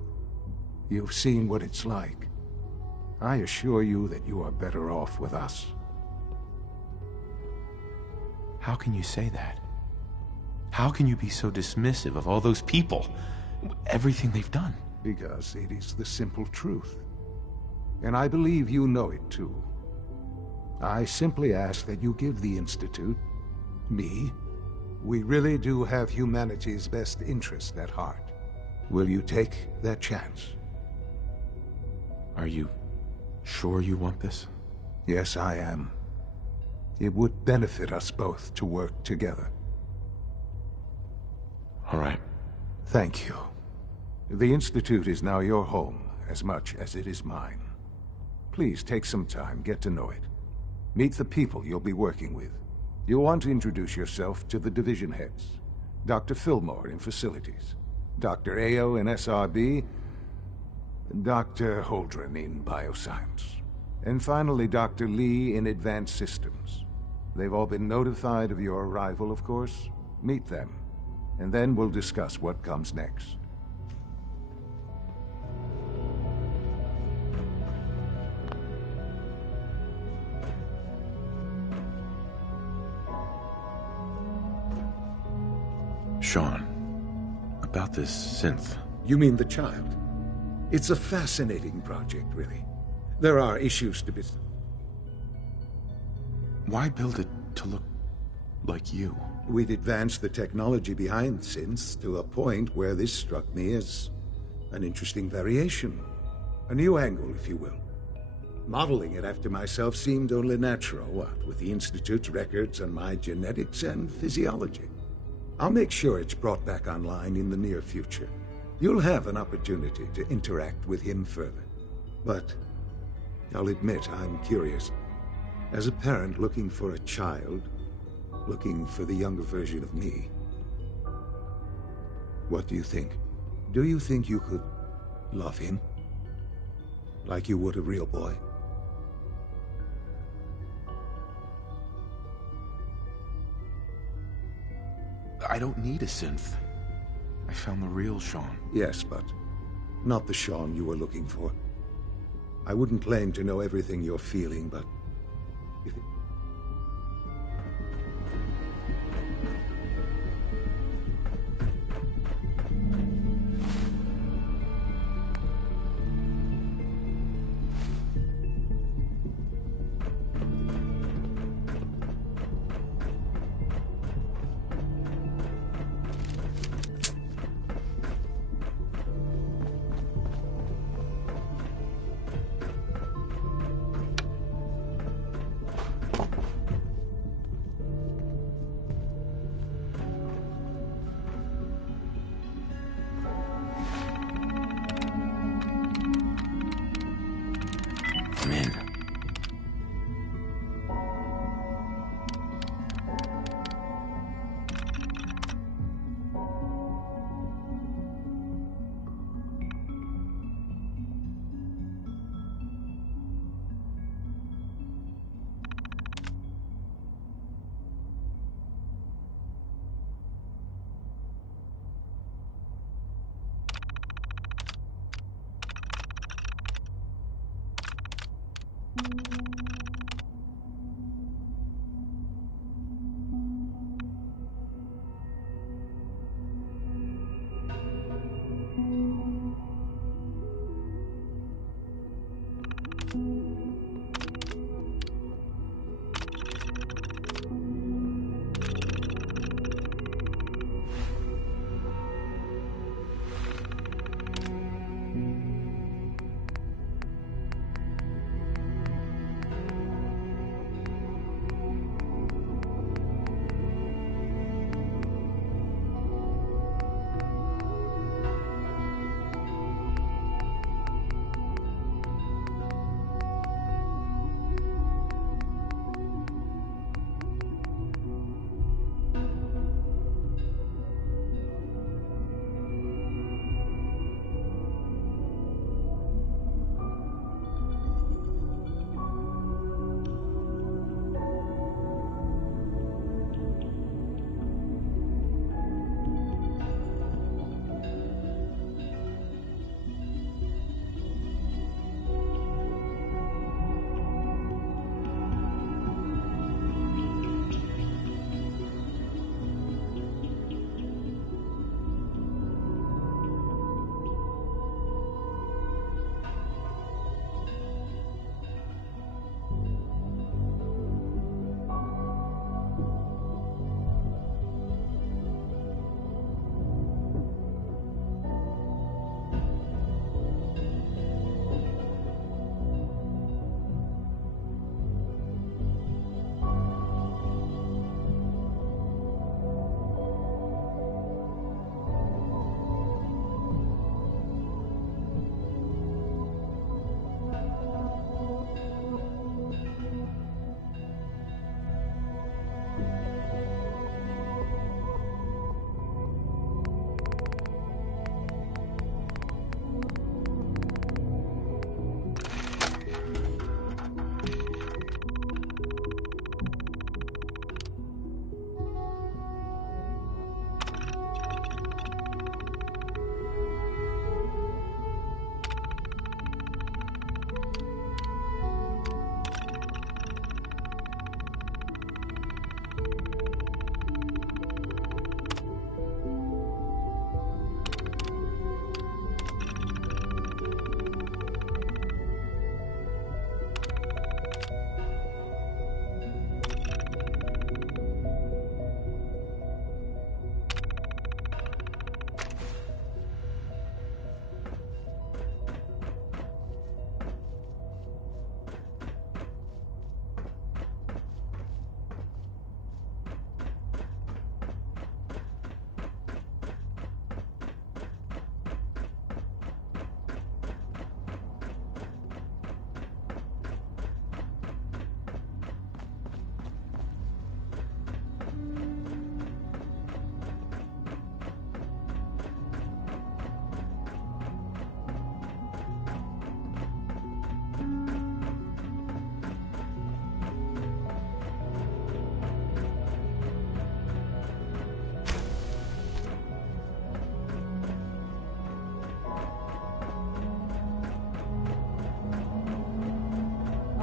You've seen what it's like. I assure you that you are better off with us. How can you say that? How can you be so dismissive of all those people? Everything they've done? Because it is the simple truth. And I believe you know it too. I simply ask that you give the Institute, me, we really do have humanity's best interest at heart. Will you take that chance? Are you sure you want this? Yes, I am. It would benefit us both to work together. All right. Thank you. The Institute is now your home as much as it is mine. Please take some time, get to know it. Meet the people you'll be working with. You'll want to introduce yourself to the division heads. Dr. Fillmore in Facilities, Dr. Ao in SRB, Dr. Holdren in Bioscience, and finally Dr. Lee in Advanced Systems. They've all been notified of your arrival, of course. Meet them, and then we'll discuss what comes next. Sean, about this synth. You mean the child? It's a fascinating project, really. There are issues to be... Why build it to look like you? We've advanced the technology behind synths to a point where this struck me as an interesting variation. A new angle, if you will. Modeling it after myself seemed only natural, what with the Institute's records on my genetics and physiology. I'll make sure it's brought back online in the near future. You'll have an opportunity to interact with him further. But I'll admit I'm curious. As a parent looking for a child, looking for the younger version of me, what do you think? Do you think you could love him? Like you would a real boy? I don't need a synth. I found the real Sean. Yes, but not the Sean you were looking for. I wouldn't claim to know everything you're feeling, but if it...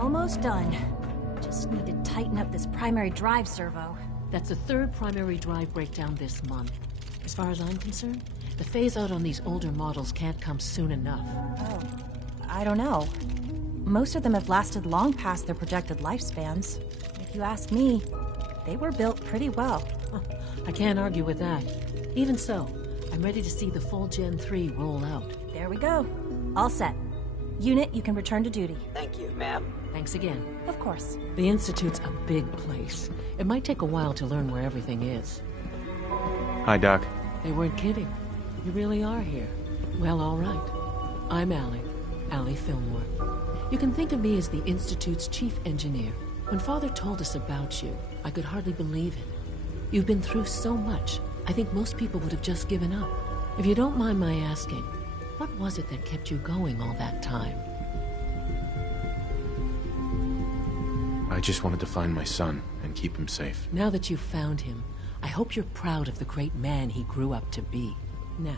Almost done. Just need to tighten up this primary drive servo. That's the third primary drive breakdown this month. As far as I'm concerned, the phase-out on these older models can't come soon enough. Oh, I don't know. Most of them have lasted long past their projected lifespans. If you ask me, they were built pretty well. I can't argue with that. Even so, I'm ready to see the full Gen 3 roll out. There we go. All set. Unit, you can return to duty. Thank you, ma'am. Thanks again. Of course. The Institute's a big place. It might take a while to learn where everything is. Hi, Doc. They weren't kidding. You really are here. Well, all right. I'm Allie Fillmore. You can think of me as the Institute's chief engineer. When Father told us about you, I could hardly believe it. You've been through so much, I think most people would have just given up. If you don't mind my asking, what was it that kept you going all that time? I just wanted to find my son and keep him safe. Now that you've found him, I hope you're proud of the great man he grew up to be. Now,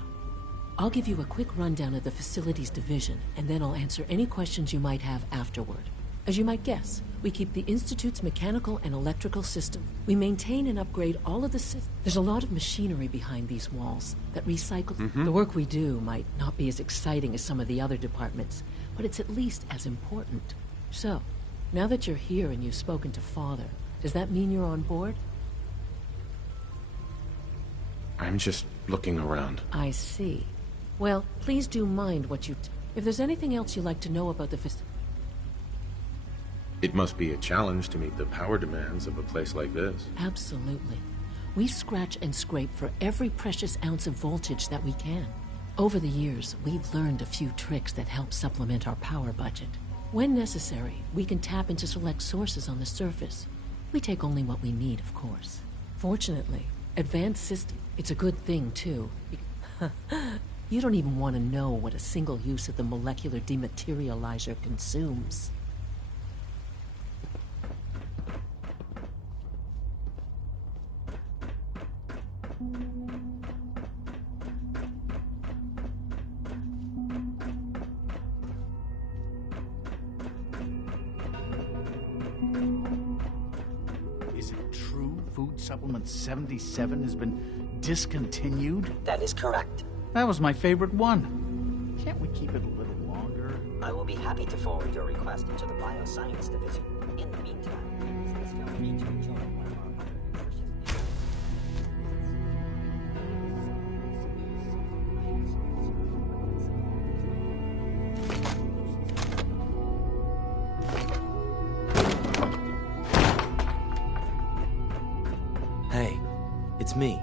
I'll give you a quick rundown of the facilities division, and then I'll answer any questions you might have afterward. As you might guess, we keep the Institute's mechanical and electrical system. We maintain and upgrade all of the systems. There's a lot of machinery behind these walls that recycles. The work we do might not be as exciting as some of the other departments, but it's at least as important. So, now that you're here and you've spoken to Father, does that mean you're on board? I'm just looking around. I see. Well, please do mind what you... If there's anything else you'd like to know about the It must be a challenge to meet the power demands of a place like this. Absolutely. We scratch and scrape for every precious ounce of voltage that we can. Over the years, we've learned a few tricks that help supplement our power budget. When necessary, we can tap into select sources on the surface. We take only what we need, of course. Fortunately, advanced system... It's a good thing, too. You don't even want to know what a single use of the molecular dematerializer consumes. Is it true Food Supplement 77 has been discontinued? That is correct. That was my favorite one. Can't we keep it a little longer? I will be happy to forward your request to the Bioscience Division. In the meantime, please feel free to enjoy one of our other nutritious... Hey, it's me.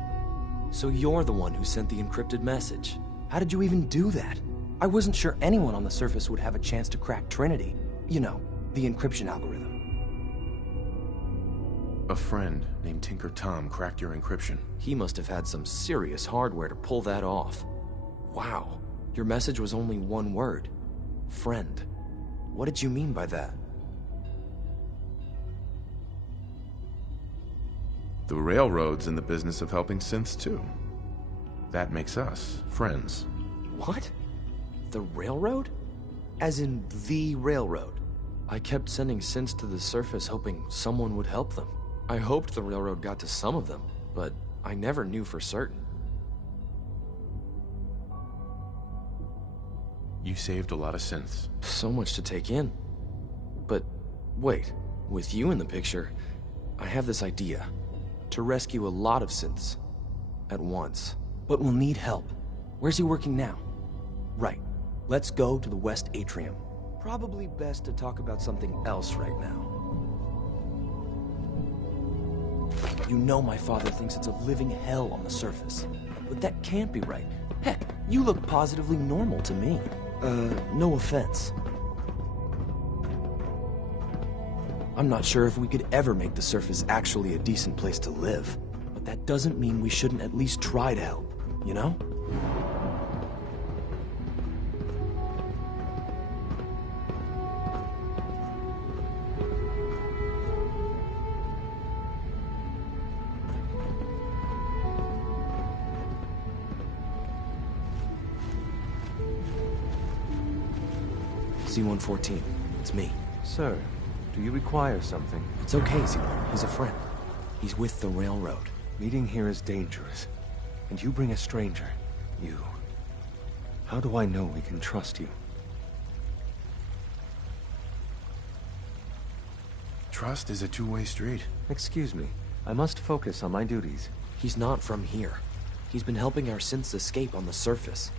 So you're the one who sent the encrypted message. How did you even do that? I wasn't sure anyone on the surface would have a chance to crack Trinity. You know, the encryption algorithm. A friend named Tinker Tom cracked your encryption. He must have had some serious hardware to pull that off. Wow, your message was only one word. Friend. What did you mean by that? The Railroad's in the business of helping synths too. That makes us friends. What? The Railroad? As in the Railroad? I kept sending synths to the surface hoping someone would help them. I hoped the Railroad got to some of them, but I never knew for certain. You saved a lot of synths. So much to take in. But wait, with you in the picture, I have this idea. To rescue a lot of synths at once. But we'll need help. Where's he working now? Right. Let's go to the West Atrium. Probably best to talk about something else right now. You know my father thinks it's a living hell on the surface. But that can't be right. Heck, you look positively normal to me. No offense. I'm not sure if we could ever make the surface actually a decent place to live. But that doesn't mean we shouldn't at least try to help, you know? C-114, it's me. Sir, Do you require something? It's okay, Zero. He's a friend. He's with the Railroad. Meeting here is dangerous. And you bring a stranger. You. How do I know we can trust you? Trust is a two-way street. Excuse me. I must focus on my duties. He's not from here. He's been helping our synths escape on the surface.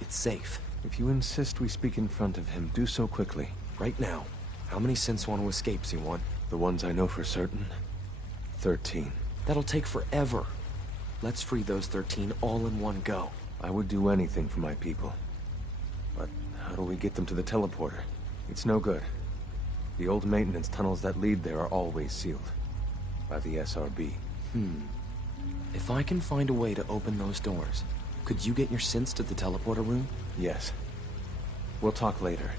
It's safe. If you insist we speak in front of him, do so quickly. Right now. How many synths want to escape, C1? The ones I know for certain. 13. That'll take forever. Let's free those 13 all in one go. I would do anything for my people. But how do we get them to the teleporter? It's no good. The old maintenance tunnels that lead there are always sealed. By the SRB. If I can find a way to open those doors, could you get your synths to the teleporter room? Yes. We'll talk later.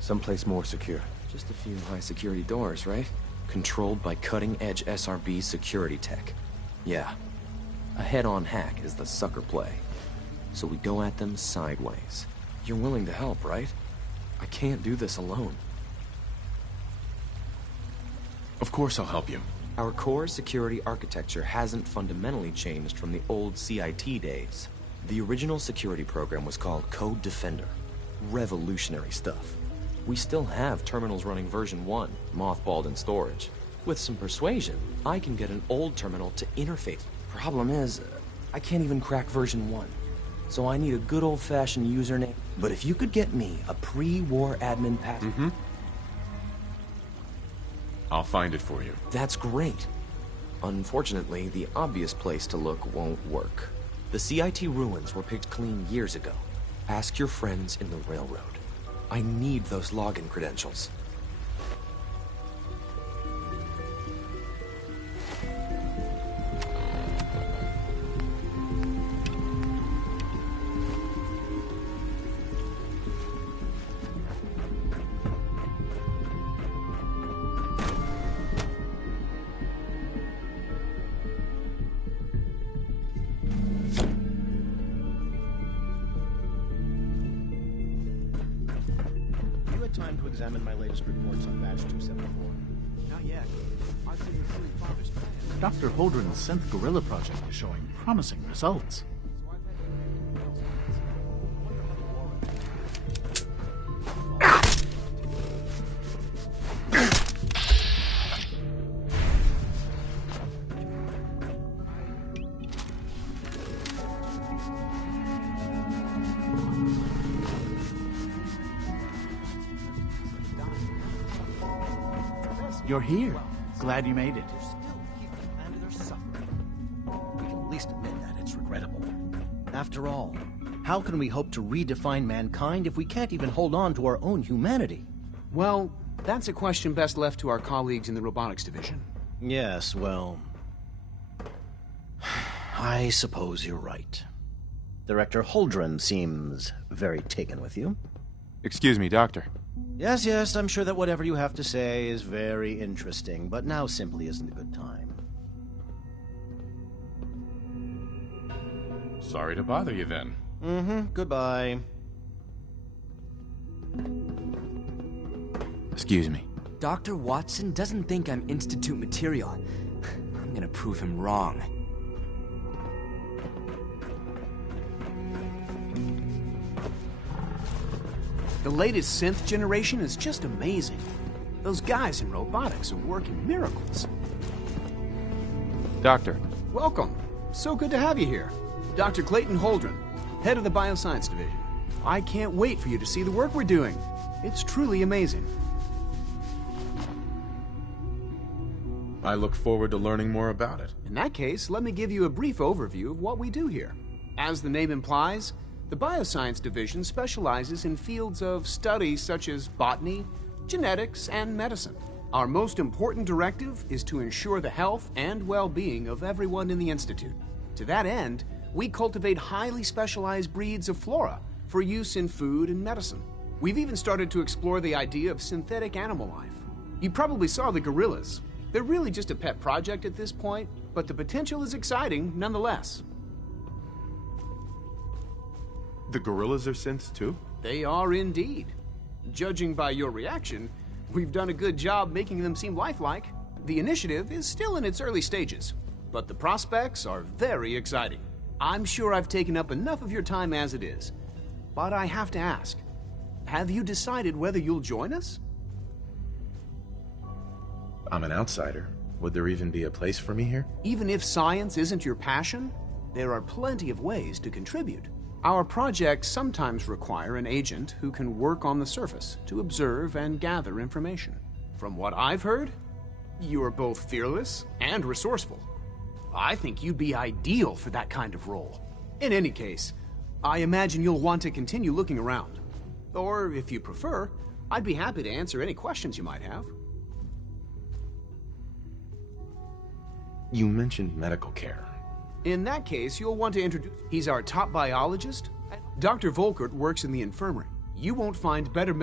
Someplace more secure. Just a few high-security doors, right? Controlled by cutting-edge SRB security tech. Yeah. A head-on hack is the sucker play. So we go at them sideways. You're willing to help, right? I can't do this alone. Of course I'll help you. Our core security architecture hasn't fundamentally changed from the old CIT days. The original security program was called Code Defender. Revolutionary stuff. We still have terminals running version 1, mothballed in storage. With some persuasion, I can get an old terminal to interface. Problem is, I can't even crack version 1. So I need a good old-fashioned username. But if you could get me a pre-war admin password... I'll find it for you. That's great. Unfortunately, the obvious place to look won't work. The CIT ruins were picked clean years ago. Ask your friends in the Railroad. I need those login credentials. Time to examine my latest reports on Batch 274. Not yet. I've been reviewing Father's plan. Dr. Holdren's synth gorilla project is showing promising results. You're here. Glad you made it. We can at least admit that it's regrettable. After all, how can we hope to redefine mankind if we can't even hold on to our own humanity? Well, that's a question best left to our colleagues in the robotics division. Yes, well... I suppose you're right. Director Holdren seems very taken with you. Excuse me, Doctor. Yes, I'm sure that whatever you have to say is very interesting, but now simply isn't a good time. Sorry to bother you then. Goodbye. Excuse me. Dr. Watson doesn't think I'm Institute material. I'm gonna prove him wrong. The latest synth generation is just amazing. Those guys in robotics are working miracles. Doctor. Welcome. So good to have you here. Dr. Clayton Holdren, head of the Bioscience Division. I can't wait for you to see the work we're doing. It's truly amazing. I look forward to learning more about it. In that case, let me give you a brief overview of what we do here. As the name implies, the Bioscience Division specializes in fields of study such as botany, genetics, and medicine. Our most important directive is to ensure the health and well-being of everyone in the Institute. To that end, we cultivate highly specialized breeds of flora for use in food and medicine. We've even started to explore the idea of synthetic animal life. You probably saw the gorillas. They're really just a pet project at this point, but the potential is exciting nonetheless. The gorillas are synths too? They are indeed. Judging by your reaction, We've done a good job making them seem lifelike. The initiative is still in its early stages, but the prospects are very exciting. I'm sure I've taken up enough of your time as it is, but I have to ask, have you decided whether you'll join us? I'm an outsider. Would there even be a place for me here? Even if science isn't your passion, there are plenty of ways to contribute. Our projects sometimes require an agent who can work on the surface to observe and gather information. From what I've heard, you are both fearless and resourceful. I think you'd be ideal for that kind of role. In any case, I imagine you'll want to continue looking around. Or, if you prefer, I'd be happy to answer any questions you might have. You mentioned medical care. In that case, you'll want to introduce... He's our top biologist. Dr. Volkert works in the infirmary. You won't find better